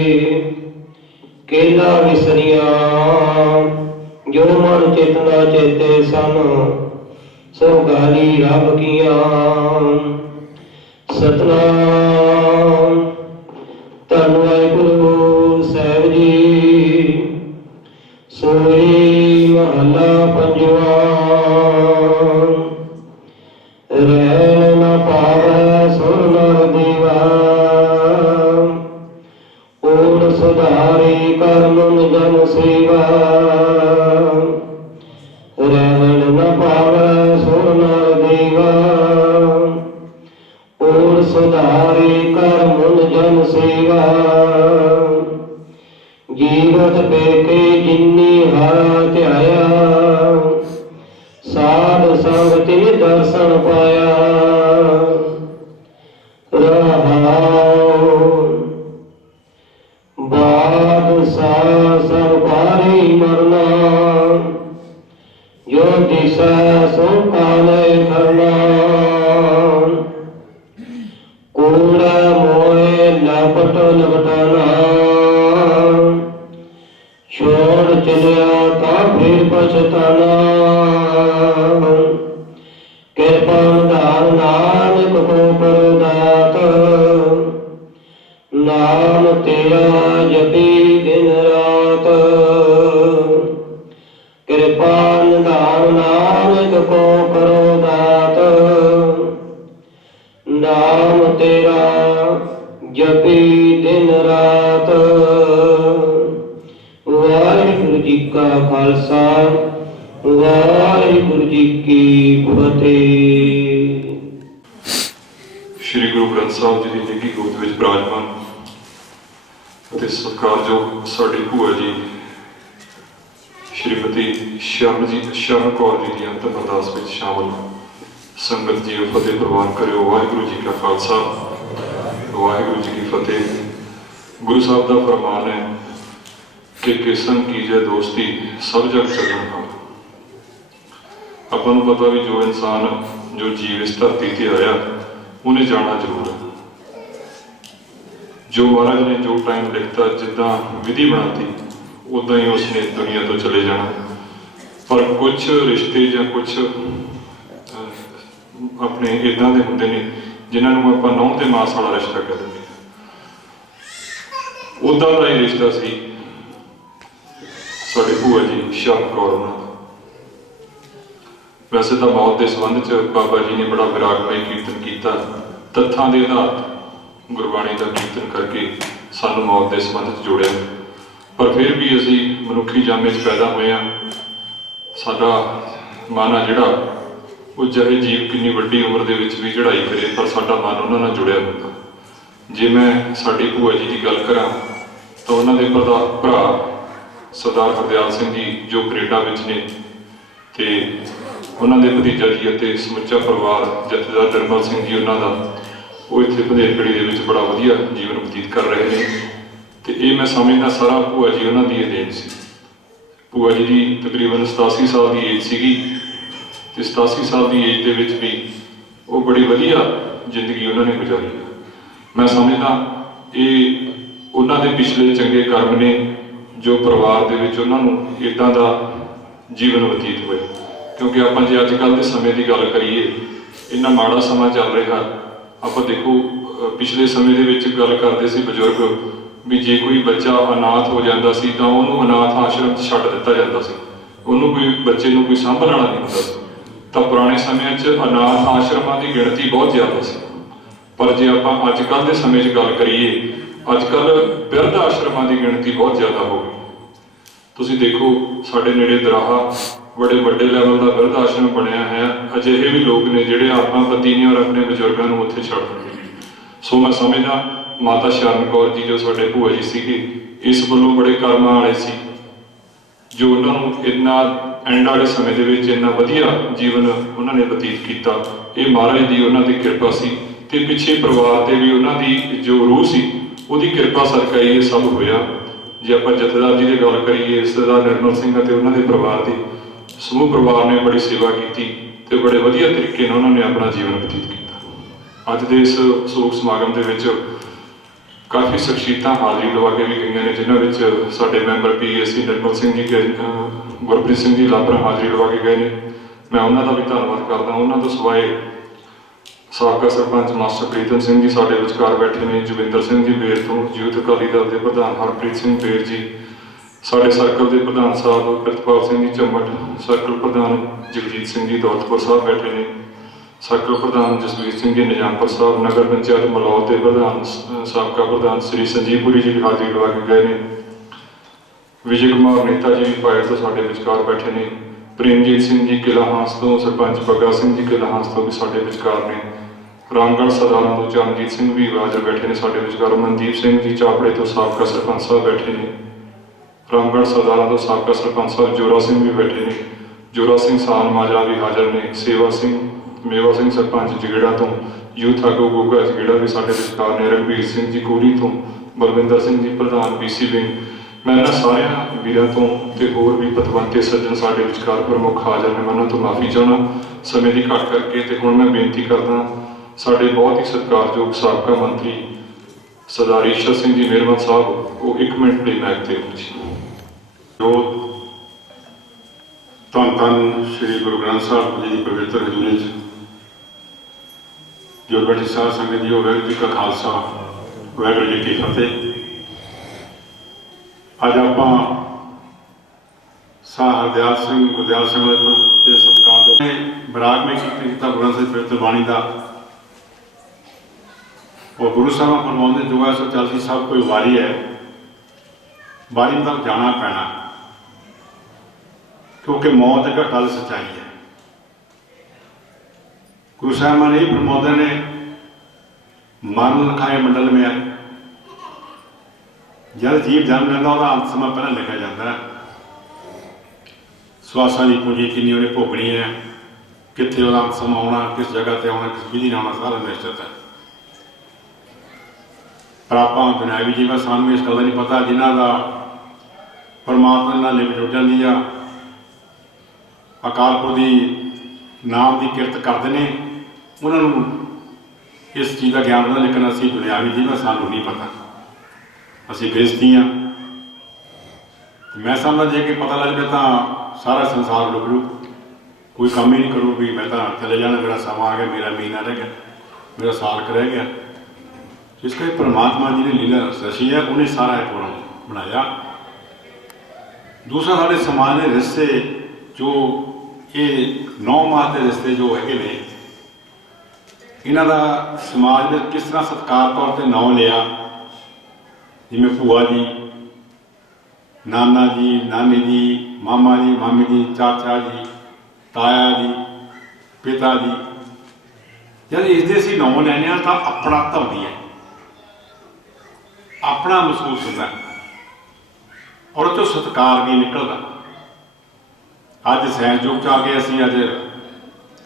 केला विसरिया। जो मन चेतना चेते सन, सो गाली रब किया। सतनाम धन वाहिगुरु साहिब जी। सोई महला पंजवा, रैन न पावै सुर नर देवा। ओढ़ सुधारी कर्म जन सेवा, रहन न पावै सुर नर देवा। ओढ़ सुधारी कर्म जन सेवा। जीवत बेके जिन्नी हर ध्याया, साध संग तिन दर्शन पाया। रहाओ बादशाह सब भारी मरना, जो दिशा सो काले करना। कूड़ा मोए लापट लपटाना, छोड़ चलिया ता फिर पछताना। कृपा दान नानक को करो दात, नाम तेरा जपी दिन रात। कृपा दान नानक को करो दात, नाम तेरा जपी दिन रात। वाहिगुरु जी का खालसा, वाहिगुरु जी की फतेह। श्री गुरु ग्रंथ साहिब जी की निੱਘੀ ਗੋਦ ਵਿੱਚ ਬਿਰਾਜਮਾਨ ਅਤੇ ਸਤਿਕਾਰਯੋਗ ਸਾਡੀ ਭੂਆ ਜੀ ਸ਼੍ਰੀਮਤੀ ਸ਼ਰਨ ਕੌਰ ਜੀ ਦੀ ਅੰਤਿਮ ਅਰਦਾਸ ਵਿੱਚ ਸ਼ਾਮਲ ਸੰਗਤ ਜੀ ਫਤਿਹ ਪ੍ਰਵਾਨ ਕਰਿਓ। ਵਾਹਿਗੁਰੂ ਜੀ ਕਾ ਖਾਲਸਾ, ਵਾਹਿਗੁਰੂ ਜੀ ਕੀ ਫਤਿਹ। ਗੁਰੂ ਸਾਹਿਬ ਦਾ ਫਰਮਾਨ ਹੈ ਕਿ ਕਿਸਮ ਕੀਜੇ ਦੋਸਤੀ ਸਭ ਜਗ ਚੱਲਣ ਨਾਲ। ਆਪਾਂ ਨੂੰ ਪਤਾ ਵੀ ਜੋ ਇਨਸਾਨ ਜੋ ਜੀਵ ਇਸ ਧਰਤੀ ਤੇ ਆਇਆ ਉਹਨੇ ਜਾਣਾ ਜ਼ਰੂਰ ਹੈ। ਜੋ ਮਹਾਰਾਜ ਨੇ ਜੋ ਟਾਈਮ ਲਿਖਤਾ, ਜਿੱਦਾਂ ਵਿਧੀ ਬਣਾਤੀ, ਉੱਦਾਂ ਹੀ ਉਸਨੇ ਦੁਨੀਆ ਤੋਂ ਚਲੇ ਜਾਣਾ। ਪਰ ਕੁਝ ਰਿਸ਼ਤੇ ਜਾਂ ਕੁਝ ਆਪਣੇ ਇੱਦਾਂ ਦੇ ਹੁੰਦੇ ਨੇ ਜਿਨ੍ਹਾਂ ਨੂੰ ਆਪਾਂ ਨਹੁੰ ਤੇ ਮਾਸ ਵਾਲਾ ਰਿਸ਼ਤਾ ਕਹਿ ਦਿੰਦੇ ਹਾਂ। ਉੱਦਾਂ ਦਾ ਹੀ ਰਿਸ਼ਤਾ ਸੀ ਸਾਡੇ ਭੂਆ ਜੀ ਸ਼ਰਨ ਕੌਰ ਉਹਨਾਂ ਦਾ। ਵੈਸੇ ਤਾਂ ਮੌਤ ਦੇ ਸੰਬੰਧ 'ਚ ਬਾਬਾ ਜੀ ਨੇ ਬੜਾ ਵਿਰਾਗਮਈ ਕੀਰਤਨ ਕੀਤਾ, ਤੱਥਾਂ ਦੇ ਆਧਾਰ ਗੁਰਬਾਣੀ ਦਾ ਕੀਰਤਨ ਕਰਕੇ ਸਾਨੂੰ ਮੌਤ ਦੇ ਸੰਬੰਧ 'ਚ ਜੋੜਿਆ। ਪਰ ਫਿਰ ਵੀ ਅਸੀਂ ਮਨੁੱਖੀ ਜਾਮੇ 'ਚ ਪੈਦਾ ਹੋਏ ਹਾਂ। ਸਾਡਾ ਮਨ ਆ ਜਿਹੜਾ ਉਹ ਚਾਹੇ ਜੀਵ ਕਿੰਨੀ ਵੱਡੀ ਉਮਰ ਦੇ ਵਿੱਚ ਵੀ ਚੜ੍ਹਾਈ ਕਰੇ, ਪਰ ਸਾਡਾ ਮਨ ਉਹਨਾਂ ਨਾਲ ਜੁੜਿਆ ਹੁੰਦਾ। ਜੇ ਮੈਂ ਸਾਡੀ ਭੂਆ ਜੀ ਦੀ ਗੱਲ ਕਰਾਂ ਤਾਂ ਉਹਨਾਂ ਦੇ ਭਰਾ ਸਰਦਾਰ ਹਰਦਿਆਲ ਸਿੰਘ ਜੀ ਜੋ ਕੈਨੇਡਾ ਵਿੱਚ ਨੇ, ਤੇ ਉਹਨਾਂ ਦੇ ਭਤੀਜਾ ਜੀ ਅਤੇ ਸਮੁੱਚਾ ਪਰਿਵਾਰ ਜਥੇਦਾਰ ਨਿਰਮਲ ਸਿੰਘ ਜੀ ਉਹਨਾਂ ਦਾ, ਉਹ ਇੱਥੇ ਭਦੇਰਗੜ੍ਹੀ ਦੇ ਵਿੱਚ ਬੜਾ ਵਧੀਆ ਜੀਵਨ ਬਤੀਤ ਕਰ ਰਹੇ ਨੇ। ਤੇ ਇਹ ਮੈਂ ਸਮਝਦਾ ਸਾਰਾ ਭੂਆ ਜੀ ਉਹਨਾਂ ਦੀ ਦੇਣ ਸੀ। ਭੂਆ ਜੀ ਦੀ ਤਕਰੀਬਨ 87 ਸਾਲ ਦੀ ਏਜ ਸੀਗੀ, ਤੇ 87 ਸਾਲ ਦੀ ਏਜ ਦੇ ਵਿੱਚ ਵੀ ਉਹ ਬੜੀ ਵਧੀਆ ਜ਼ਿੰਦਗੀ ਉਹਨਾਂ ਨੇ ਗੁਜ਼ਾਰੀ। ਮੈਂ ਸਮਝਦਾ ਇਹ ਉਹਨਾਂ ਦੇ ਪਿਛਲੇ ਚੰਗੇ ਕਰਮ ਨੇ ਜੋ ਪਰਿਵਾਰ ਦੇ ਵਿੱਚ ਉਹਨਾਂ ਨੂੰ ਇੱਦਾਂ ਦਾ ਜੀਵਨ ਬਤੀਤ ਹੋਏ। ਕਿਉਂਕਿ ਆਪਾਂ ਜੇ ਅੱਜ ਕੱਲ੍ਹ ਦੇ ਸਮੇਂ ਦੀ ਗੱਲ ਕਰੀਏ, ਇੰਨਾ ਮਾੜਾ ਸਮਾਂ ਚੱਲ ਰਿਹਾ। ਆਪਾਂ ਦੇਖੋ ਪਿਛਲੇ ਸਮੇਂ ਦੇ ਵਿੱਚ ਗੱਲ ਕਰਦੇ ਸੀ ਬਜ਼ੁਰਗ ਵੀ ਜੇ ਕੋਈ ਬੱਚਾ ਅਨਾਥ ਹੋ ਜਾਂਦਾ ਸੀ ਤਾਂ ਉਹਨੂੰ ਅਨਾਥ ਆਸ਼ਰਮ 'ਚ ਛੱਡ ਦਿੱਤਾ ਜਾਂਦਾ ਸੀ, ਉਹਨੂੰ ਕੋਈ ਬੱਚੇ ਨੂੰ ਕੋਈ ਸਾਂਭਣ ਵਾਲਾ ਨਹੀਂ ਹੁੰਦਾ ਸੀ। ਤਾਂ ਪੁਰਾਣੇ ਸਮਿਆਂ 'ਚ ਅਨਾਥ ਆਸ਼ਰਮਾਂ ਦੀ ਗਿਣਤੀ ਬਹੁਤ ਜ਼ਿਆਦਾ ਸੀ। ਪਰ ਜੇ ਆਪਾਂ ਅੱਜ ਕੱਲ੍ਹ ਦੇ ਸਮੇਂ 'ਚ ਗੱਲ ਕਰੀਏ, ਅੱਜ ਕੱਲ੍ਹ ਬਿਰਧ ਆਸ਼ਰਮਾਂ ਦੀ ਗਿਣਤੀ ਬਹੁਤ ਜ਼ਿਆਦਾ ਹੋ ਗਈ। ਤੁਸੀਂ ਦੇਖੋ ਸਾਡੇ ਨੇੜੇ ਦਰਾਹਾ ਬੜੇ ਵੱਡੇ ਲੈਵਲ ਦਾ ਬਿਰਧ ਆਸ਼ਰਮ ਬਣਿਆ ਹੈ। ਅਜਿਹੇ ਵੀ ਲੋਕ ਨੇ ਜਿਹੜੇ ਆਪਾਂ ਪਤੀ ਨੇ ਔਰ ਆਪਣੇ ਬਜ਼ੁਰਗਾਂ ਨੂੰ ਉੱਥੇ ਛੱਡ ਦਿੰਦੇ। ਸੋ ਮੈਂ ਸਮਝਦਾ ਮਾਤਾ ਸ਼ਰਨ ਕੌਰ ਜੀ ਜੋ ਸਾਡੇ ਭੂਆ ਜੀ ਸੀਗੇ, ਇਸ ਵੱਲੋਂ ਬੜੇ ਕਰਮਾਂ ਵਾਲੇ ਸੀ ਜੋ ਉਹਨਾਂ ਨੂੰ ਇੰਨਾ ਐਂਡ ਵਾਲੇ ਸਮੇਂ ਦੇ ਵਿੱਚ ਇੰਨਾ ਵਧੀਆ ਜੀਵਨ ਉਹਨਾਂ ਨੇ ਬਤੀਤ ਕੀਤਾ। ਇਹ ਮਹਾਰਾਜ ਦੀ ਉਹਨਾਂ ਦੀ ਕਿਰਪਾ ਸੀ ਤੇ ਪਿੱਛੇ ਪਰਿਵਾਰ ਤੇ ਵੀ ਉਹਨਾਂ ਦੀ ਜੋ ਰੂਹ ਸੀ ਉਹਦੀ ਕਿਰਪਾ ਸਦਕਾ ਹੀ ਇਹ ਸਭ ਹੋਇਆ। ਜੇ ਆਪਾਂ ਜਥੇਦਾਰ ਜੀ ਦੀ ਗੱਲ ਕਰੀਏ, ਸਰਦਾਰ ਨਿਰਮਲ ਸਿੰਘ ਅਤੇ ਉਹਨਾਂ ਦੇ ਪਰਿਵਾਰ ਦੀ ਸਮੂਹ ਪਰਿਵਾਰ ਨੇ ਬੜੀ ਸੇਵਾ ਕੀਤੀ ਤੇ ਬੜੇ ਵਧੀਆ ਤਰੀਕੇ ਨਾਲ ਉਹਨਾਂ ਨੇ ਆਪਣਾ ਜੀਵਨ ਬਤੀਤ ਕੀਤਾ। ਅੱਜ ਦੇ ਇਸ ਸੋਗ ਸਮਾਗਮ ਦੇ ਵਿੱਚ ਕਾਫੀ ਸ਼ਖਸੀਅਤਾਂ ਹਾਜ਼ਰੀ ਲਵਾ ਕੇ ਵੀ ਗਈਆਂ ਨੇ, ਜਿਨ੍ਹਾਂ ਵਿੱਚ ਸਾਡੇ ਮੈਂਬਰ PAC ਨਿਰਮਲ ਸਿੰਘ ਜੀ, ਗੁਰਪ੍ਰੀਤ ਸਿੰਘ ਜੀ ਲਾਪਰਾ ਹਾਜ਼ਰੀ ਲਵਾ ਕੇ ਗਏ ਨੇ। ਮੈਂ ਉਹਨਾਂ ਦਾ ਵੀ ਧੰਨਵਾਦ ਕਰਦਾ। ਉਹਨਾਂ ਤੋਂ ਸਿਵਾਏ ਸਾਬਕਾ ਸਰਪੰਚ ਮਾਸਟਰ ਪ੍ਰੀਤਮ ਸਿੰਘ ਜੀ ਸਾਡੇ ਵਿਚਕਾਰ ਬੈਠੇ ਨੇ, ਜੋਗਿੰਦਰ ਸਿੰਘ ਜੀ ਬੇਰ ਤੋਂ, ਯੂਥ ਅਕਾਲੀ ਦਲ ਦੇ ਪ੍ਰਧਾਨ ਹਰਪ੍ਰੀਤ ਸਿੰਘ ਬੇਰ ਜੀ, ਸਾਡੇ ਸਰਕਲ ਦੇ ਪ੍ਰਧਾਨ ਸਾਹਿਬ ਪ੍ਰਿਤਪਾਲ ਸਿੰਘ ਜੀ ਝੰਮਟ, ਸਰਕਲ ਪ੍ਰਧਾਨ ਜਗਜੀਤ ਸਿੰਘ ਜੀ ਦੌਲਤਪੁਰ ਸਾਹਿਬ ਬੈਠੇ ਨੇ, ਸਰਕਲ ਪ੍ਰਧਾਨ ਜਸਵੀਰ ਸਿੰਘ ਜੀ ਨਿਜ਼ਾਮਪੁਰ ਸਾਹਿਬ, ਨਗਰ ਪੰਚਾਇਤ ਮਲੌਦ ਦੇ ਪ੍ਰਧਾਨ ਸਾਬਕਾ ਪ੍ਰਧਾਨ ਸ੍ਰੀ ਸੰਜੀਵਪੁਰੀ ਜੀ ਹਾਜ਼ਰੀ ਲਵਾ ਕੇ ਗਏ ਨੇ। ਵਿਜੇ ਕੁਮਾਰ ਨੇਤਾ ਜੀ ਵੀ ਪਾਇਲ ਤੋਂ ਸਾਡੇ ਵਿਚਕਾਰ ਬੈਠੇ ਨੇ। ਪ੍ਰੇਮਜੀਤ ਸਿੰਘ ਜੀ ਕਿਲ੍ਹਾ ਹਾਂਸ ਤੋਂ, ਸਰਪੰਚ ਬੱਗਾ ਸਿੰਘ ਜੀ ਕਿਲ੍ਹਾ ਹਾਂਸ ਤੋਂ ਵੀ ਸਾਡੇ ਵਿਚਕਾਰ ਨੇ। ਰਾਮਗੜ੍ਹ ਸਦਾਰਾਂ ਤੋਂ ਚਰਨਜੀਤ ਸਿੰਘ ਵੀ ਹਾਜ਼ਰ ਬੈਠੇ ਨੇ ਸਾਡੇ ਵਿਚਕਾਰ। ਮਨਦੀਪ ਸਿੰਘ ਜੀ ਚਾਪੜੇ ਤੋਂ ਸਾਬਕਾ ਸਰਪੰਚ ਸਾਹਿਬ ਬੈਠੇ ਨੇ। ਰਾਮਗੜ੍ਹ ਸਦਾਰਾਂ ਤੋਂ ਸਾਬਕਾ ਸਰਪੰਚ ਸਾਹਿਬ ਜੋਰਾ ਸਿੰਘ ਵੀ ਬੈਠੇ ਨੇ। ਜੋਰਾ ਸਿੰਘ ਸਾਨ ਮਾਜਰਾ ਵੀ ਹਾਜ਼ਰ ਨੇ। ਸੇਵਾ ਸਿੰਘ ਮੇਵਾ ਸਿੰਘ ਸਰਪੰਚ ਜਗੇੜਾ ਤੋਂ, ਯੂਥ ਆਗੂ ਗੋਗਾ ਜਗੇੜਾ ਵੀ ਸਾਡੇ ਵਿਚਕਾਰ ਨੇ। ਰਘਬੀਰ ਸਿੰਘ ਜੀ ਕੋਹਲੀ ਤੋਂ, ਬਲਵਿੰਦਰ ਸਿੰਘ ਜੀ ਪ੍ਰਧਾਨ BC ਵਿੰਗ। ਮੈਂ ਇਹਨਾਂ ਸਾਰਿਆਂ ਵੀਰਾਂ ਤੋਂ ਤੇ ਹੋਰ ਵੀ ਪਤਵੰਤੇ ਸੱਜਣ ਸਾਡੇ ਵਿਚਕਾਰ ਪ੍ਰਮੁੱਖ ਹਾਜ਼ਰ ਨੇ। ਮੈਂ ਉਹਨਾਂ ਤੋਂ ਮਾਫੀ ਚਾਹੁੰਦਾ ਸਮੇਂ ਦੀ ਘੱਟ ਕਰਕੇ। ਤੇ ਹੁਣ ਮੈਂ ਬੇਨਤੀ ਕਰਦਾ ਸਾਡੇ ਬਹੁਤ ਹੀ ਸਤਿਕਾਰਯੋਗ ਸਾਬਕਾ ਮੰਤਰੀ ਸਰਦਾਰ ਈਸ਼ਰ ਸਿੰਘ ਜੀ ਮੇਰਮਨ ਸਾਹਿਬ, ਉਹ 1 ਮਿੰਟ ਲਈ ਮੈਕ ਤੇ ਹੋਣ ਜੀ। ਜੋ ਧੰਨ ਧੰਨ ਸ਼੍ਰੀ ਗੁਰੂ ਗ੍ਰੰਥ ਸਾਹਿਬ ਜੀ ਦੀ ਪਵਿੱਤਰ ਹਜ਼ੂਰੀ 'ਚ ਜੋ ਬੈਠੀ ਸਾਧ ਸੰਗਤ ਜੀ, ਵਾਹਿਗੁਰੂ ਜੀ ਕਾ ਖਾਲਸਾ ਵਾਹਿਗੁਰੂ ਜੀ ਕੀ ਫਤਿਹ। ਅੱਜ ਆਪਾਂ ਸਾਹ ਹਰਦਿਆਲ ਸਿੰਘ ਗੁਰਦਿਆਲ ਸਿੰਘ ਦੇ ਸਤਿਕਾਰ ਦੇ ਬਰਾਗ ਵਿੱਚ ਕੀਤਾ ਗੁਰੂ ਸਾਹਿਬ ਪਵਿੱਤਰ ਬਾਣੀ ਦਾ। ਉਹ ਗੁਰੂ ਸਾਹਿਬ ਫਰਮਾਉਂਦੇ ਜੋ ਹੈ ਸੋ ਚੱਲਦੀ ਸਭ ਕੋਈ ਵਾਰੀ ਹੈ, ਵਾਰੀ ਤੱਕ ਜਾਣਾ ਪੈਣਾ, ਕਿਉਂਕਿ ਮੌਤ ਇੱਕ ਅਟਲ ਸੱਚਾਈ ਹੈ। ਗੁਰੂ ਸਾਹਿਬ ਨੇ ਇਹ ਫਰਮਾਉਂਦੇ ਨੇ, ਮਰਨ ਲਿਖਾਏ ਮੰਡਲ ਮੇ ਹੈ। ਜਦ ਜੀਵ ਜਨਮ ਲੈਂਦਾ ਉਹਦਾ ਅੰਤ ਸਮਾਂ ਪਹਿਲਾਂ ਲਿਖਿਆ ਜਾਂਦਾ ਹੈ। ਸਵਾਸਾਂ ਦੀ ਪੂੰਜੀ ਕਿੰਨੀ ਉਹਨੇ ਭੋਗਣੀ ਹੈ, ਕਿੱਥੇ ਉਹਦਾ ਅੰਤ ਸਮਾਂ ਆਉਣਾ, ਕਿਸ ਜਗ੍ਹਾ ਤੇ ਆਉਣਾ, ਕਿਸ ਵਿਧੀ ਨਾਲ ਆਉਣਾ, ਸਾਰਾ ਨਿਸ਼ਚਿਤ ਹੈ। ਪਰ ਆਪਾਂ ਦੁਨਿਆਵੀ ਜੀਵਨ ਸਾਨੂੰ ਇਸ ਗੱਲ ਦਾ ਨਹੀਂ ਪਤਾ। ਜਿਨ੍ਹਾਂ ਦਾ ਪਰਮਾਤਮਾ ਨਾਲ ਲਿਵ ਜੁੜ ਜਾਂਦੀ ਆ, ਅਕਾਲ ਪੁਰਖ ਦੀ ਨਾਮ ਦੀ ਕਿਰਤ ਕਰਦੇ ਨੇ, ਉਹਨਾਂ ਨੂੰ ਇਸ ਚੀਜ਼ ਦਾ ਗਿਆਨ ਹੁੰਦਾ। ਲੇਕਿਨ ਅਸੀਂ ਦੁਨਿਆਵੀ ਜੀਵਨ ਸਾਨੂੰ ਨਹੀਂ ਪਤਾ, ਅਸੀਂ ਗ੍ਰਸਤੀ ਹਾਂ। ਮੈਂ ਸਮਝਦਾ ਜੇ ਕਿ ਪਤਾ ਲੱਗ ਜਾਵੇ ਤਾਂ ਸਾਰਾ ਸੰਸਾਰ ਰੁਕ ਜੂ, ਕੋਈ ਕੰਮ ਹੀ ਨਹੀਂ ਕਰੂ ਵੀ ਮੈਂ ਤਾਂ ਚਲੇ ਜਾਣਾ, ਮੇਰਾ ਸਮਾਂ ਆ ਗਿਆ, ਮੇਰਾ ਮਹੀਨਾ ਰਹਿ ਗਿਆ, ਮੇਰਾ ਸਾਲ ਕੁ ਰਹਿ ਗਿਆ। ਇਸ ਕਰਕੇ ਪਰਮਾਤਮਾ ਜੀ ਨੇ ਲੀਲਾ ਰਚੀ ਹੈ, ਉਹਨੇ ਸਾਰਾ ਇਹ ਪੂਰਾ ਬਣਾਇਆ। ਦੂਸਰਾ ਸਾਡੇ ਸਮਾਜ ਦੇ ਰਿਸ਼ਤੇ ਜੋ ਇਹ 9 ਮਾਹ ਦੇ ਰਿਸ਼ਤੇ ਜੋ ਹੈਗੇ ਨੇ, ਇਹਨਾਂ ਦਾ ਸਮਾਜ ਨੇ ਕਿਸ ਤਰ੍ਹਾਂ ਸਤਿਕਾਰ ਤੌਰ 'ਤੇ ਨਾਂ ਲਿਆ। ਜਿਵੇਂ ਭੂਆ ਜੀ, ਨਾਨਾ ਜੀ, ਨਾਨੀ ਜੀ, ਮਾਮਾ ਜੀ, ਮਾਮੀ ਜੀ, ਚਾਚਾ ਜੀ, ਤਾਇਆ ਜੀ, ਪਿਤਾ ਜੀ। ਜਦ ਇਸਦੇ ਅਸੀਂ ਨਾਂ ਲੈਂਦੇ ਹਾਂ ਤਾਂ ਆਪਣਤਾ ਹੁੰਦੀ ਹੈ, ਆਪਣਾ ਮਹਿਸੂਸ ਹੁੰਦਾ ਔਰ ਉਹ 'ਚੋਂ ਸਤਿਕਾਰ ਵੀ ਨਿਕਲਦਾ। ਅੱਜ ਸਹਿਯੋਗ 'ਚ ਆ ਕੇ ਅਸੀਂ ਅੱਜ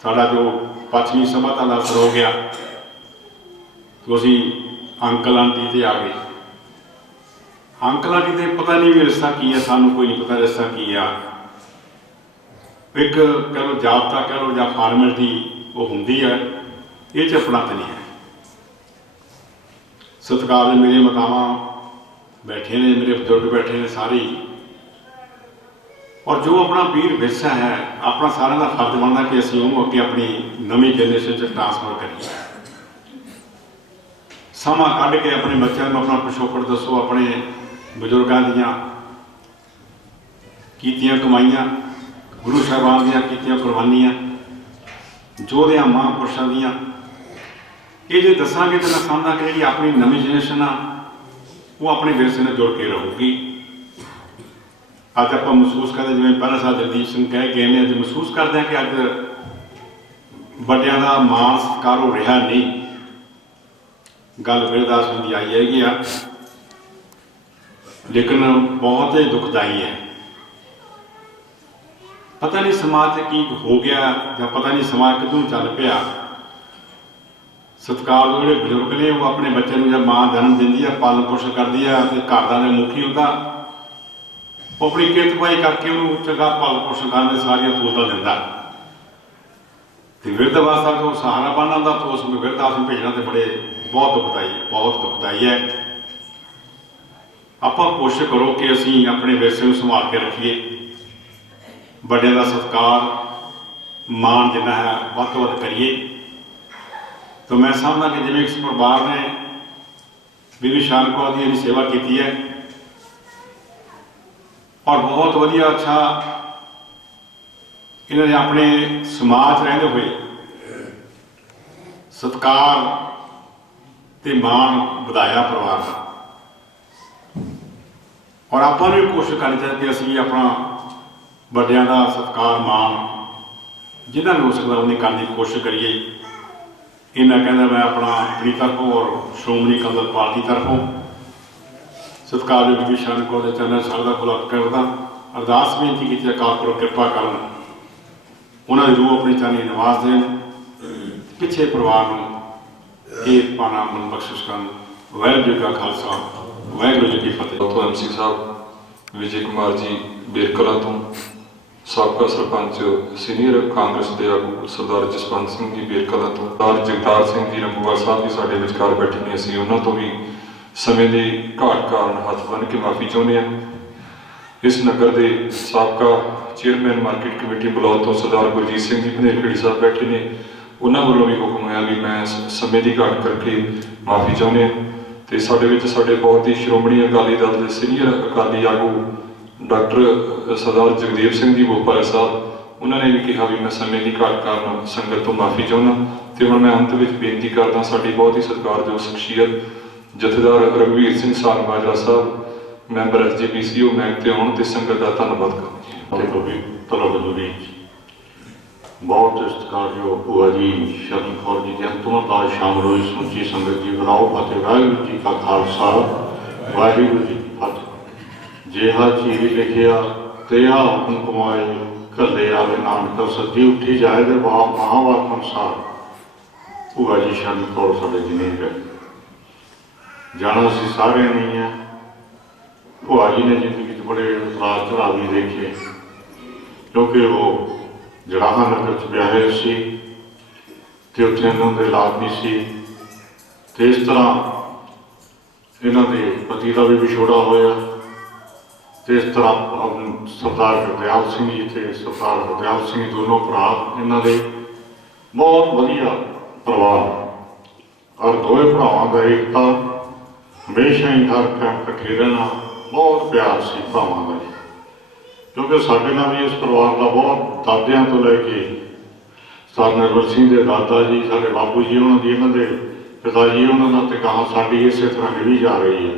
ਸਾਡਾ ਜੋ ਪੱਛਮੀ ਸਭਿਅਤਾ ਦਾ ਅਸਰ ਹੋ ਗਿਆ, तो ਅਸੀਂ ਅੰਕਲ ਆਂਟੀ ਤੇ ਆ ਗਏ। ਅੰਕਲ ਆਂਟੀ ਤੇ ਪਤਾ ਨਹੀਂ ਵੀ ਰਿਸ਼ਤਾ ਕੀ ਹੈ, ਸਾਨੂੰ ਕੋਈ ਨਹੀਂ ਪਤਾ ਰਿਸ਼ਤਾ ਕੀ ਆ। ਇੱਕ ਕਹਿ ਲਓ ਜਾਬਤਾ ਕਹਿ ਲਓ ਜਾਂ ਫਾਰਮੈਲਿਟੀ ਉਹ ਹੁੰਦੀ ਹੈ, ਇਹ 'ਚ ਆਪਣਾ ਤਾਂ ਨਹੀਂ ਹੈ। ਸਤਿਕਾਰ ਦੇ ਮੇਰੇ ਮਾਤਾਵਾਂ ਬੈਠੇ ਨੇ, ਮੇਰੇ ਬਜ਼ੁਰਗ ਬੈਠੇ ਨੇ ਸਾਰੇ ਹੀ। ਔਰ ਜੋ ਆਪਣਾ ਵੀਰ ਵਿਰਸਾ ਹੈ, ਆਪਣਾ ਸਾਰਿਆਂ ਦਾ ਫਰਜ਼ ਬਣਦਾ ਕਿ ਅਸੀਂ ਉਹਨੂੰ ਅੱਗੇ ਆਪਣੀ ਨਵੀਂ ਜਨਰੇਸ਼ਨ 'ਚ ਟ੍ਰਾਂਸਫਰ ਕਰੀਏ। ਸਮਾਂ ਕੱਢ ਕੇ ਆਪਣੇ ਬੱਚਿਆਂ ਨੂੰ ਆਪਣਾ ਪਿਛੋਕੜ ਦੱਸੋ, ਆਪਣੇ ਬਜ਼ੁਰਗਾਂ ਦੀਆਂ ਕੀਤੀਆਂ ਕਮਾਈਆਂ, ਗੁਰੂ ਸਾਹਿਬਾਨ ਦੀਆਂ ਕੀਤੀਆਂ ਕੁਰਬਾਨੀਆਂ, ਯੋਧਿਆਂ ਮਹਾਂਪੁਰਸ਼ਾਂ ਦੀਆਂ। ਇਹ ਜੇ ਦੱਸਾਂਗੇ ਤਾਂ ਮੈਂ ਸਮਝਦਾ ਕਿ ਜਿਹੜੀ ਆਪਣੀ ਨਵੀਂ ਜਨਰੇਸ਼ਨ ਆ ਉਹ ਆਪਣੇ ਵਿਰਸੇ ਨਾਲ ਜੁੜ ਕੇ ਰਹੂਗੀ। ਅੱਜ ਆਪਾਂ ਮਹਿਸੂਸ ਕਰਦੇ, ਜਿਵੇਂ ਪਹਿਲਾਂ ਸਾਹਿਬ ਜਗਦੀਪ ਸਿੰਘ ਕਹਿ ਕੇ ਨੇ, ਅੱਜ ਮਹਿਸੂਸ ਕਰਦੇ ਹਾਂ ਕਿ ਅੱਜ ਵੱਡਿਆਂ ਦਾ ਮਾਣ ਸਤਿਕਾਰ ਹੋ ਰਿਹਾ ਨਹੀਂ। ਗੱਲ ਬਿਰਦਾਸ ਦੀ ਆਈ ਹੈਗੀ ਆ, ਲੇਕਿਨ ਬਹੁਤ ਹੀ ਦੁਖਦਾਈ ਹੈ। ਪਤਾ ਨਹੀਂ ਸਮਾਜ 'ਚ ਕੀ ਹੋ ਗਿਆ, ਜਾਂ ਪਤਾ ਨਹੀਂ ਸਮਾਜ ਕਿੱਧਰ ਨੂੰ ਚੱਲ ਪਿਆ। ਸਤਿਕਾਰ ਦੇ ਜਿਹੜੇ ਬਜ਼ੁਰਗ ਨੇ ਉਹ ਆਪਣੇ ਬੱਚੇ ਨੂੰ ਜਦ ਮਾਂ ਜਨਮ ਦਿੰਦੀ ਆ, ਪਾਲਣ ਪੋਸ਼ਣ ਕਰਦੀ ਆ, ਤੇ ਘਰ ਦਾ ਮੁਖੀ ਹੁੰਦਾ, ਉਹ ਆਪਣੀ ਕਿਰਤ ਕਮਾਈ ਕਰਕੇ ਉਹਨੂੰ ਚੰਗਾ ਪਾਲਣ ਪੋਸ਼ਣ ਕਰਨ ਦੇ ਸਾਰੀਆਂ ਸਹੂਲਤਾਂ ਦਿੰਦਾ। ਤੇ ਬਿਰਧ ਅਵਸਥਾ ਤੋਂ ਸਹਾਰਾ ਬਣਨਾ ਦਾ ਤੋਂ ਉਸ ਨੂੰ ਬਿਰਧ ਆਸ਼ਰਮ ਭੇਜਣਾ ਤੇ ਬਹੁਤ ਦੁਖਦਾਈ ਹੈ, ਬਹੁਤ ਦੁਖਦਾਈ ਹੈ। ਆਪਾਂ ਕੋਸ਼ਿਸ਼ ਕਰੋ ਕਿ ਅਸੀਂ ਆਪਣੇ ਵਿਰਸੇ ਨੂੰ ਸੰਭਾਲ ਕੇ ਰੱਖੀਏ, ਵੱਡਿਆਂ ਦਾ ਸਤਿਕਾਰ ਮਾਣ ਜਿੰਨਾ ਹੈ ਵੱਧ ਤੋਂ ਵੱਧ ਕਰੀਏ। ਤਾਂ ਮੈਂ ਸਮਝਦਾ ਕਿ ਜਿਵੇਂ ਇਸ ਪਰਿਵਾਰ ਨੇ ਬੀਬੀ ਸ਼ਾਨ ਕੌਰ ਦੀ ਸੇਵਾ ਕੀਤੀ ਹੈ ਔਰ ਬਹੁਤ ਵਧੀਆ ਅੱਛਾ ਇਹਨਾਂ ਨੇ ਆਪਣੇ ਸਮਾਜ ਰਹਿੰਦੇ ਹੋਏ ਸਤਿਕਾਰ ਤੇ ਮਾਣ ਵਧਾਇਆ ਪਰਿਵਾਰ ਦਾ। ਔਰ ਆਪਾਂ ਨੂੰ ਵੀ ਕੋਸ਼ਿਸ਼ ਕਰਨੀ ਚਾਹੀਦੀ ਕਿ ਅਸੀਂ ਵੀ ਆਪਣਾ ਵੱਡਿਆਂ ਦਾ ਸਤਿਕਾਰ ਮਾਣ ਜਿਨ੍ਹਾਂ ਨੂੰ ਹੋ ਸਕਦਾ ਉਹਨੇ ਕਰਨ ਦੀ ਕੋਸ਼ਿਸ਼ ਕਰੀਏ। ਇਹਨਾਂ ਕਹਿੰਦਾ ਮੈਂ ਆਪਣਾ ਆਪਣੀ ਤਰਫੋਂ ਔਰ ਸ਼੍ਰੋਮਣੀ ਅਕਾਲੀ ਦਲ ਪਾਰਟੀ ਤਰਫੋਂ ਸਤਿਕਾਰਯੋਗ ਬੀਬੀ ਸ਼ਾਨ ਕੌਰ ਦੇ ਚਰਨਾਂ ਸਰਦਾ ਖੁਲਾ ਕਰਦਾ ਅਰਦਾਸ ਬੇਨਤੀ ਕੀਤੀ, ਅਕਾਲ ਪੁਰਖ ਕਿਰਪਾ ਕਰਨ, ਉਹਨਾਂ ਦੀ ਰੂਹ ਆਪਣੀ ਚਾਨੀ ਨਿਵਾਸ ਦੇਣ, ਪਿੱਛੇ ਪਰਿਵਾਰ ਨੂੰ ਇਹ ਪਾਣਾ ਮਨ ਬਖਸ਼ਿਸ਼ ਕਰਨ। ਵਾਹਿਗੁਰੂ ਜੀ ਕਾ ਖਾਲਸਾ, ਵਾਹਿਗੁਰੂ ਜੀ ਕੀ ਫਤਿਹ। ਤੋਂ MC ਸਾਹਿਬ ਵਿਜੇ ਕੁਮਾਰ ਜੀ ਬੇਰਕਲਾ ਤੋਂ, ਸਾਬਕਾ ਸਰਪੰਚ ਸੀਨੀਅਰ ਕਾਂਗਰਸ ਦੇ ਆਗੂ ਸਰਦਾਰ ਜਸਵੰਤ ਸਿੰਘ ਜੀ ਬੇਰਕਲਾ ਤੋਂ, ਸਰਦਾਰ ਜਗਤਾਰ ਸਿੰਘ ਜੀ ਰੰਗੂਵਾਲ ਸਾਹਿਬ ਜੀ ਸਾਡੇ ਵਿਚਕਾਰ ਬੈਠੇ ਨੇ। ਅਸੀਂ ਉਹਨਾਂ ਤੋਂ ਵੀ ਸਮੇਂ ਦੀ ਘਾਟ ਕਾਰਨ ਹੱਥ ਬੰਨ੍ਹ ਕੇ ਮਾਫੀ ਚਾਹੁੰਦੇ ਹਾਂ। ਇਸ ਨਗਰ ਦੇ ਸਾਬਕਾ ਚੇਅਰਮੈਨ ਮਾਰਕੀਟ ਕਮੇਟੀ ਬਲੌਰ ਤੋਂ ਸਰਦਾਰ ਗੁਰਜੀਤ ਸਿੰਘ ਜੀ ਭਨੇਰਖੇੜੀ ਸਾਹਿਬ ਬੈਠੇ ਨੇ, ਉਹਨਾਂ ਵੱਲੋਂ ਵੀ ਹੁਕਮ ਹੋਇਆ ਵੀ ਮੈਂ ਸਮੇਂ ਦੀ ਘਾਟ ਕਰਕੇ ਮਾਫੀ ਚਾਹੁੰਦੇ ਹਾਂ। ਤੇ ਸਾਡੇ ਵਿੱਚ ਸਾਡੇ ਬਹੁਤ ਹੀ ਸ਼੍ਰੋਮਣੀ ਅਕਾਲੀ ਦਲ ਦੇ ਸੀਨੀਅਰ ਅਕਾਲੀ ਆਗੂ ਡਾਕਟਰ ਸਰਦਾਰ ਜਗਦੇਵ ਸਿੰਘ ਜੀ ਬੋਪਾਰਾ ਸਾਹਿਬ, ਉਹਨਾਂ ਨੇ ਵੀ ਕਿਹਾ ਵੀ ਮੈਂ ਸਮੇਂ ਦੀ ਘਾਟ ਕਾਰਨ ਸੰਗਤ ਤੋਂ ਮਾਫੀ ਚਾਹੁੰਦਾ। ਤੇ ਹੁਣ ਮੈਂ ਅੰਤ ਵਿੱਚ ਬੇਨਤੀ ਕਰਦਾ, ਸਾਡੀ ਬਹੁਤ ਹੀ ਸਤਿਕਾਰਯੋਗ ਸ਼ਖਸੀਅਤ ਜਥੇਦਾਰ ਰਘਵੀਰ ਸਿੰਘ ਸਾਨਮਾਜਰਾ ਸਾਹਿਬ ਮੈਂਬਰ SGPCO ਮੈਂਗ ਤੇ ਆਉਣ ਤੇ ਸੰਗਤ ਦਾ ਧੰਨਵਾਦ ਕਰਦਾ। ਬਹੁਤ ਸਤਿਕਾਰਯੋਗ ਭੂਆ ਜੀ ਸ਼ਰਨ ਕੌਰ ਜੀ ਦੇ ਅੰਤਮ ਅਰਦਾਸ ਸ਼ਾਮਲ ਹੋਈ ਸਮੁੱਚੀ ਸੰਗਤ ਜੀ ਬਣਾਓ ਫਤਿਹ। ਵਾਹਿਗੁਰੂ ਜੀ ਕਾ ਖਾਲਸਾ, ਵਾਹਿਗੁਰੂ ਜੀ ਕੀ ਫਤਿਹ। ਜਿਹਾ ਚੀਜ਼ ਲਿਖਿਆ ਤੇਹਾ ਹੁਕਮ ਕਮਾਏ, ਘੱਲੇ ਆਵੇ ਨਾਨਕ ਸੱਜੀ ਉੱਠੀ ਜਾਏ ਦੇ ਬਾਪ ਮਹਾਵਾਕ ਅਨੁਸਾਰ। ਭੂਆ ਜੀ ਸ਼ਰਨ ਕੌਰ ਸਾਡੇ ਜਿਨੇ ਗਏ ਜਾਣਾ ਸੀ ਸਾਰਿਆਂ ਨੇ ਹੈ। ਭੂਆ ਜੀ ਨੇ ਜ਼ਿੰਦਗੀ 'ਚ ਬੜੇ ਉਤਰਾਅ ਚੜ੍ਹਾਅ ਵੀ ਦੇਖੇ, ਕਿਉਂਕਿ ਉਹ ਜੜਾਹਾ ਨਗਰ 'ਚ ਵਿਆਹੇ ਸੀ ਤੇ ਉੱਥੇ ਇਹਨਾਂ ਦੇ ਔਲਾਦ ਵੀ ਸੀ। ਤੇ ਇਸ ਤਰ੍ਹਾਂ ਇਹਨਾਂ ਦੇ ਪਤੀ ਦਾ ਵੀ ਵਿਛੋੜਾ ਹੋਇਆ। ਤੇ ਇਸ ਤਰ੍ਹਾਂ ਸਰਦਾਰ ਗੁਰਦਿਆਲ ਸਿੰਘ ਜੀ ਤੇ ਸਰਦਾਰ ਗੁਰਦਿਆਲ ਸਿੰਘ ਦੋਨੋਂ ਭਰਾ, ਇਹਨਾਂ ਦੇ ਬਹੁਤ ਵਧੀਆ ਪਰਿਵਾਰ ਔਰ ਦੋਵੇਂ ਭਰਾਵਾਂ ਦਾ ਏਕਤਾ, ਹਮੇਸ਼ਾ ਹੀ ਹਰ ਟਾਈਮ ਇਕੱਠੇ ਰਹਿਣਾ, ਬਹੁਤ ਪਿਆਰ ਸੀ ਭਰਾਵਾਂ ਦਾ। ਕਿਉਂਕਿ ਸਾਡੇ ਨਾਲ ਵੀ ਇਸ ਪਰਿਵਾਰ ਦਾ ਬਹੁਤ ਦਾਦਿਆਂ ਤੋਂ ਲੈ ਕੇ ਸਰ ਨਿਰਮਲ ਸਿੰਘ ਦੇ ਦਾਦਾ ਜੀ, ਸਾਡੇ ਬਾਪੂ ਜੀ, ਉਹਨਾਂ ਦੀ, ਇਹਨਾਂ ਦੇ ਪਿਤਾ ਜੀ, ਉਹਨਾਂ ਦਾ ਤੇ ਗਾਹਾਂ ਸਾਡੀ ਇਸੇ ਤਰ੍ਹਾਂ ਨਿਭੀ ਜਾ ਰਹੀ ਹੈ।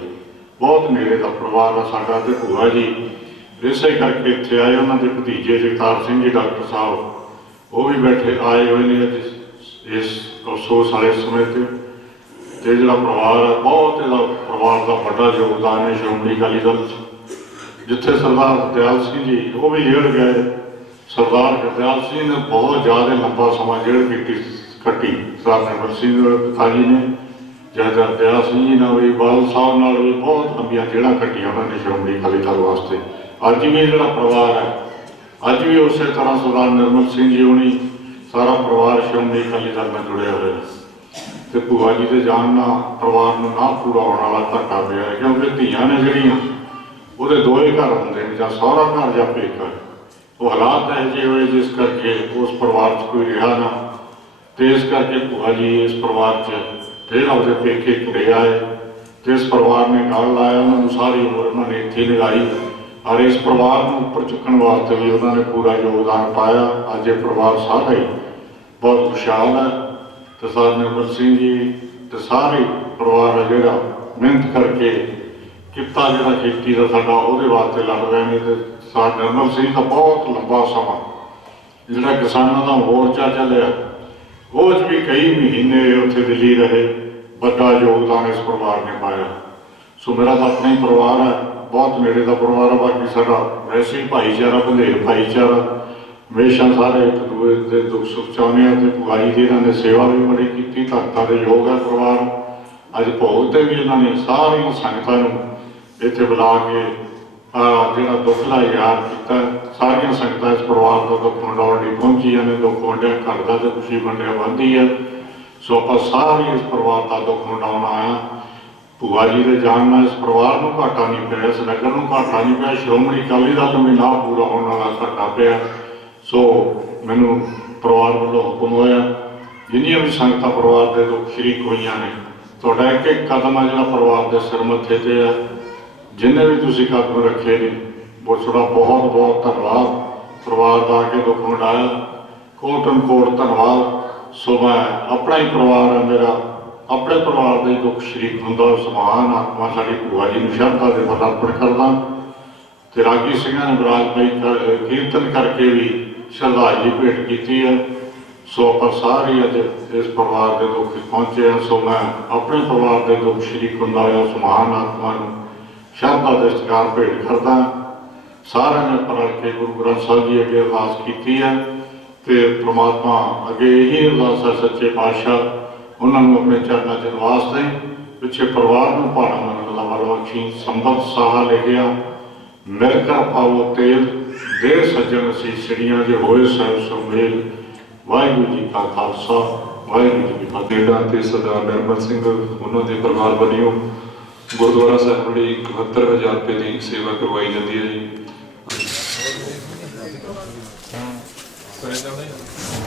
ਬਹੁਤ ਨੇੜੇ ਦਾ ਪਰਿਵਾਰ ਆ ਸਾਡਾ। ਤੇ ਭੂਆ ਜੀ ਇਸੇ ਕਰਕੇ ਇੱਥੇ ਆਏ। ਉਹਨਾਂ ਦੇ ਭਤੀਜੇ ਜਗਤਾਰ ਸਿੰਘ ਜੀ ਡਾਕਟਰ ਸਾਹਿਬ, ਉਹ ਵੀ ਬੈਠੇ ਆਏ ਹੋਏ ਨੇ ਇਸ ਅਫਸੋਸ ਵਾਲੇ ਸਮੇਂ ਤੇ ਜਿਹੜਾ ਪਰਿਵਾਰ ਹੈ, ਬਹੁਤ ਇਹਦਾ ਪਰਿਵਾਰ ਦਾ ਵੱਡਾ ਯੋਗਦਾਨ ਹੈ ਸ਼੍ਰੋਮਣੀ ਅਕਾਲੀ ਦਲ 'ਚ। ਜਿੱਥੇ ਸਰਦਾਰ ਗੁਰਦਿਆਲ ਸਿੰਘ ਜੀ ਉਹ ਵੀ ਜੇਲ੍ਹ ਗਏ, ਸਰਦਾਰ ਗੁਰਦਿਆਲ ਸਿੰਘ ਨੇ ਬਹੁਤ ਜ਼ਿਆਦਾ ਲੰਬਾ ਸਮਾਂ ਜੇਲ੍ਹ ਕੱਟੀ। ਸਰਦਾਰ ਨਿਰਮਲ ਸਿੰਘ ਪਿਤਾ ਜੀ ਨੇ, ਜਥੇਦਾਰ ਗੁਰਦਿਆਲ ਸਿੰਘ ਜੀ ਨਾਲ ਵੀ, ਬਾਦਲ ਸਾਹਿਬ ਨਾਲ ਵੀ ਬਹੁਤ ਲੰਬੀਆਂ ਜੇਲ੍ਹਾਂ ਕੱਟੀਆਂ ਉਹਨਾਂ ਨੇ ਸ਼੍ਰੋਮਣੀ ਅਕਾਲੀ ਦਲ ਵਾਸਤੇ। ਅੱਜ ਵੀ ਜਿਹੜਾ ਪਰਿਵਾਰ ਹੈ, ਅੱਜ ਵੀ ਉਸੇ ਤਰ੍ਹਾਂ ਸਰਦਾਰ ਨਿਰਮਲ ਸਿੰਘ ਜੀ ਹੋਣੀ, ਸਾਰਾ ਪਰਿਵਾਰ ਸ਼੍ਰੋਮਣੀ ਅਕਾਲੀ ਦਲ ਨਾਲ ਜੁੜਿਆ ਹੋਇਆ। ਤੇ ਭੂਆ ਜੀ ਦੇ ਜਾਣ ਨਾਲ ਪਰਿਵਾਰ ਨੂੰ ਨਾ ਪੂਰਾ ਹੋਣ ਵਾਲਾ ਘਾਟਾ ਪਿਆ, ਕਿਉਂਕਿ ਧੀਆਂ ਨੇ ਜਿਹੜੀਆਂ ਉਹਦੇ ਦੋਏ ਘਰ ਹੁੰਦੇ ਨੇ, ਜਾਂ ਸਹੁਰਾ ਘਰ ਜਾਂ ਪੇਕਾ। वो हालात ਇਹੋ ਜਿਹੇ ਹੋਏ जिस करके उस परिवार 'ਚ कोई रहा ना, तो इस करके भूआ जी इस परिवार 'ਚ फिर अपने पेके घरे आए, तो इस परिवार ने गल लाया, उन्होंने सारी उम्र उन्होंने इत्थे लगाई और इस परिवार को उपर चुकने वास्ते भी उन्होंने पूरा योगदान पाया। अज ये परिवार सारा ही बहुत खुशहाल है। तो सर निर्मल सिंह जी तो सारे परिवार है जोड़ा मेहनत करके किता जो खेती का साडा उहदे वास्ते लड़ रहे हैं। तो सर निर्मल सिंह का बहुत लंबा समा जोड़ा किसानों का मोर्चा चलिया, वो भी कई महीने उत्थे दिल्ली रहे, बड़ा योगदान इस परिवार ने पाया। सो मेरा तो अपना ही परिवार है, बहुत नेड़े का परिवार है। बाकी साडा वैसे ही भाईचारा बंधेर भाईचारा, हमेशा सारे एक दूए के दुख सुख चाहते हैं। तो भूआ जी इन्होंने सेवा भी बड़ी की, धरता के योग है परिवार। अज भोग से भी इन्होंने सारिया संगतां इत्थे बुला के जो दुख का इजहार किया। सारिया संगतां इस परिवार का दुख वंडाउण लई पहुंचियां ने, दुख वंडिया घटदा तो खुशी वंडिया वधदी है। सो आप सारे इस परिवार का दुख वंडाउण आया। भूआ जी के जान नाल इस परिवार को घाटा नहीं पिया, इस नगर को घाटा नहीं पिया, श्रोमणी अकाली दल को भी ना पूरा होने वाला घाटा पिया। सो मैनू परिवार वालों हुक्म होया, जिन्नियां भी संगतां परिवार के दुख शरीक हुई ने, तुहाडा एक एक कदम है जो परिवार के सिर मत्थे ते है। जिन्हें भी तुसीं कदम रखे ने, वो थोड़ा बहुत बहुत धन्यवाद। परिवार का आके दुख वंडाया, कोट अनकोट धन्यवाद। सो मैं अपना ही परिवार है मेरा, अपने परिवार के दुख शरीक हुंदा उस महान आत्मा साडी भूआ जी नूं शरधा दे फल अर्पण करदा। ते रागी सिंघां ने बराज पाई कीर्तन करके भी श्रद्धांजलि भेंट की है। सो आप सारे अज इस परिवार के दुख पहुंचे हैं। सो मैं अपने परिवार के दुख शरीक हुंदा होया उस महान आत्मा नूं शरधा दे सत्कार भेंट करदा। सारे ने रल के गुरु ग्रंथ साहिब जी अगे अरदास की है। तो परमात्मा अगे यही अरदास है सच्चे पातशाह उन्होंने अपने चरणों च निवास दें। पिछे परिवार को भाड़ा मनन दा वल बख्शी। संबत साहा लिखिया, मिल कर पाओ तेल, देर सज्जन सीसड़ियां जो होए सहब सुमेल। वाहिगुरू जी का खालसा, वाहिगुरू जी की फतेह। ਤੇ ਸਰਦਾਰ ਨਿਰਮਲ ਸਿੰਘ ਉਹਨਾਂ ਦੇ ਪਰਿਵਾਰ ਵੱਲੋਂ ਗੁਰਦੁਆਰਾ ਸਾਹਿਬ ਲਈ 71,000 ਰੁਪਏ ਦੀ ਸੇਵਾ ਕਰਵਾਈ ਜਾਂਦੀ ਹੈ ਜੀ।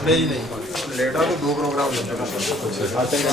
नहीं लेटा तो 2 प्रोग्राम अच्छा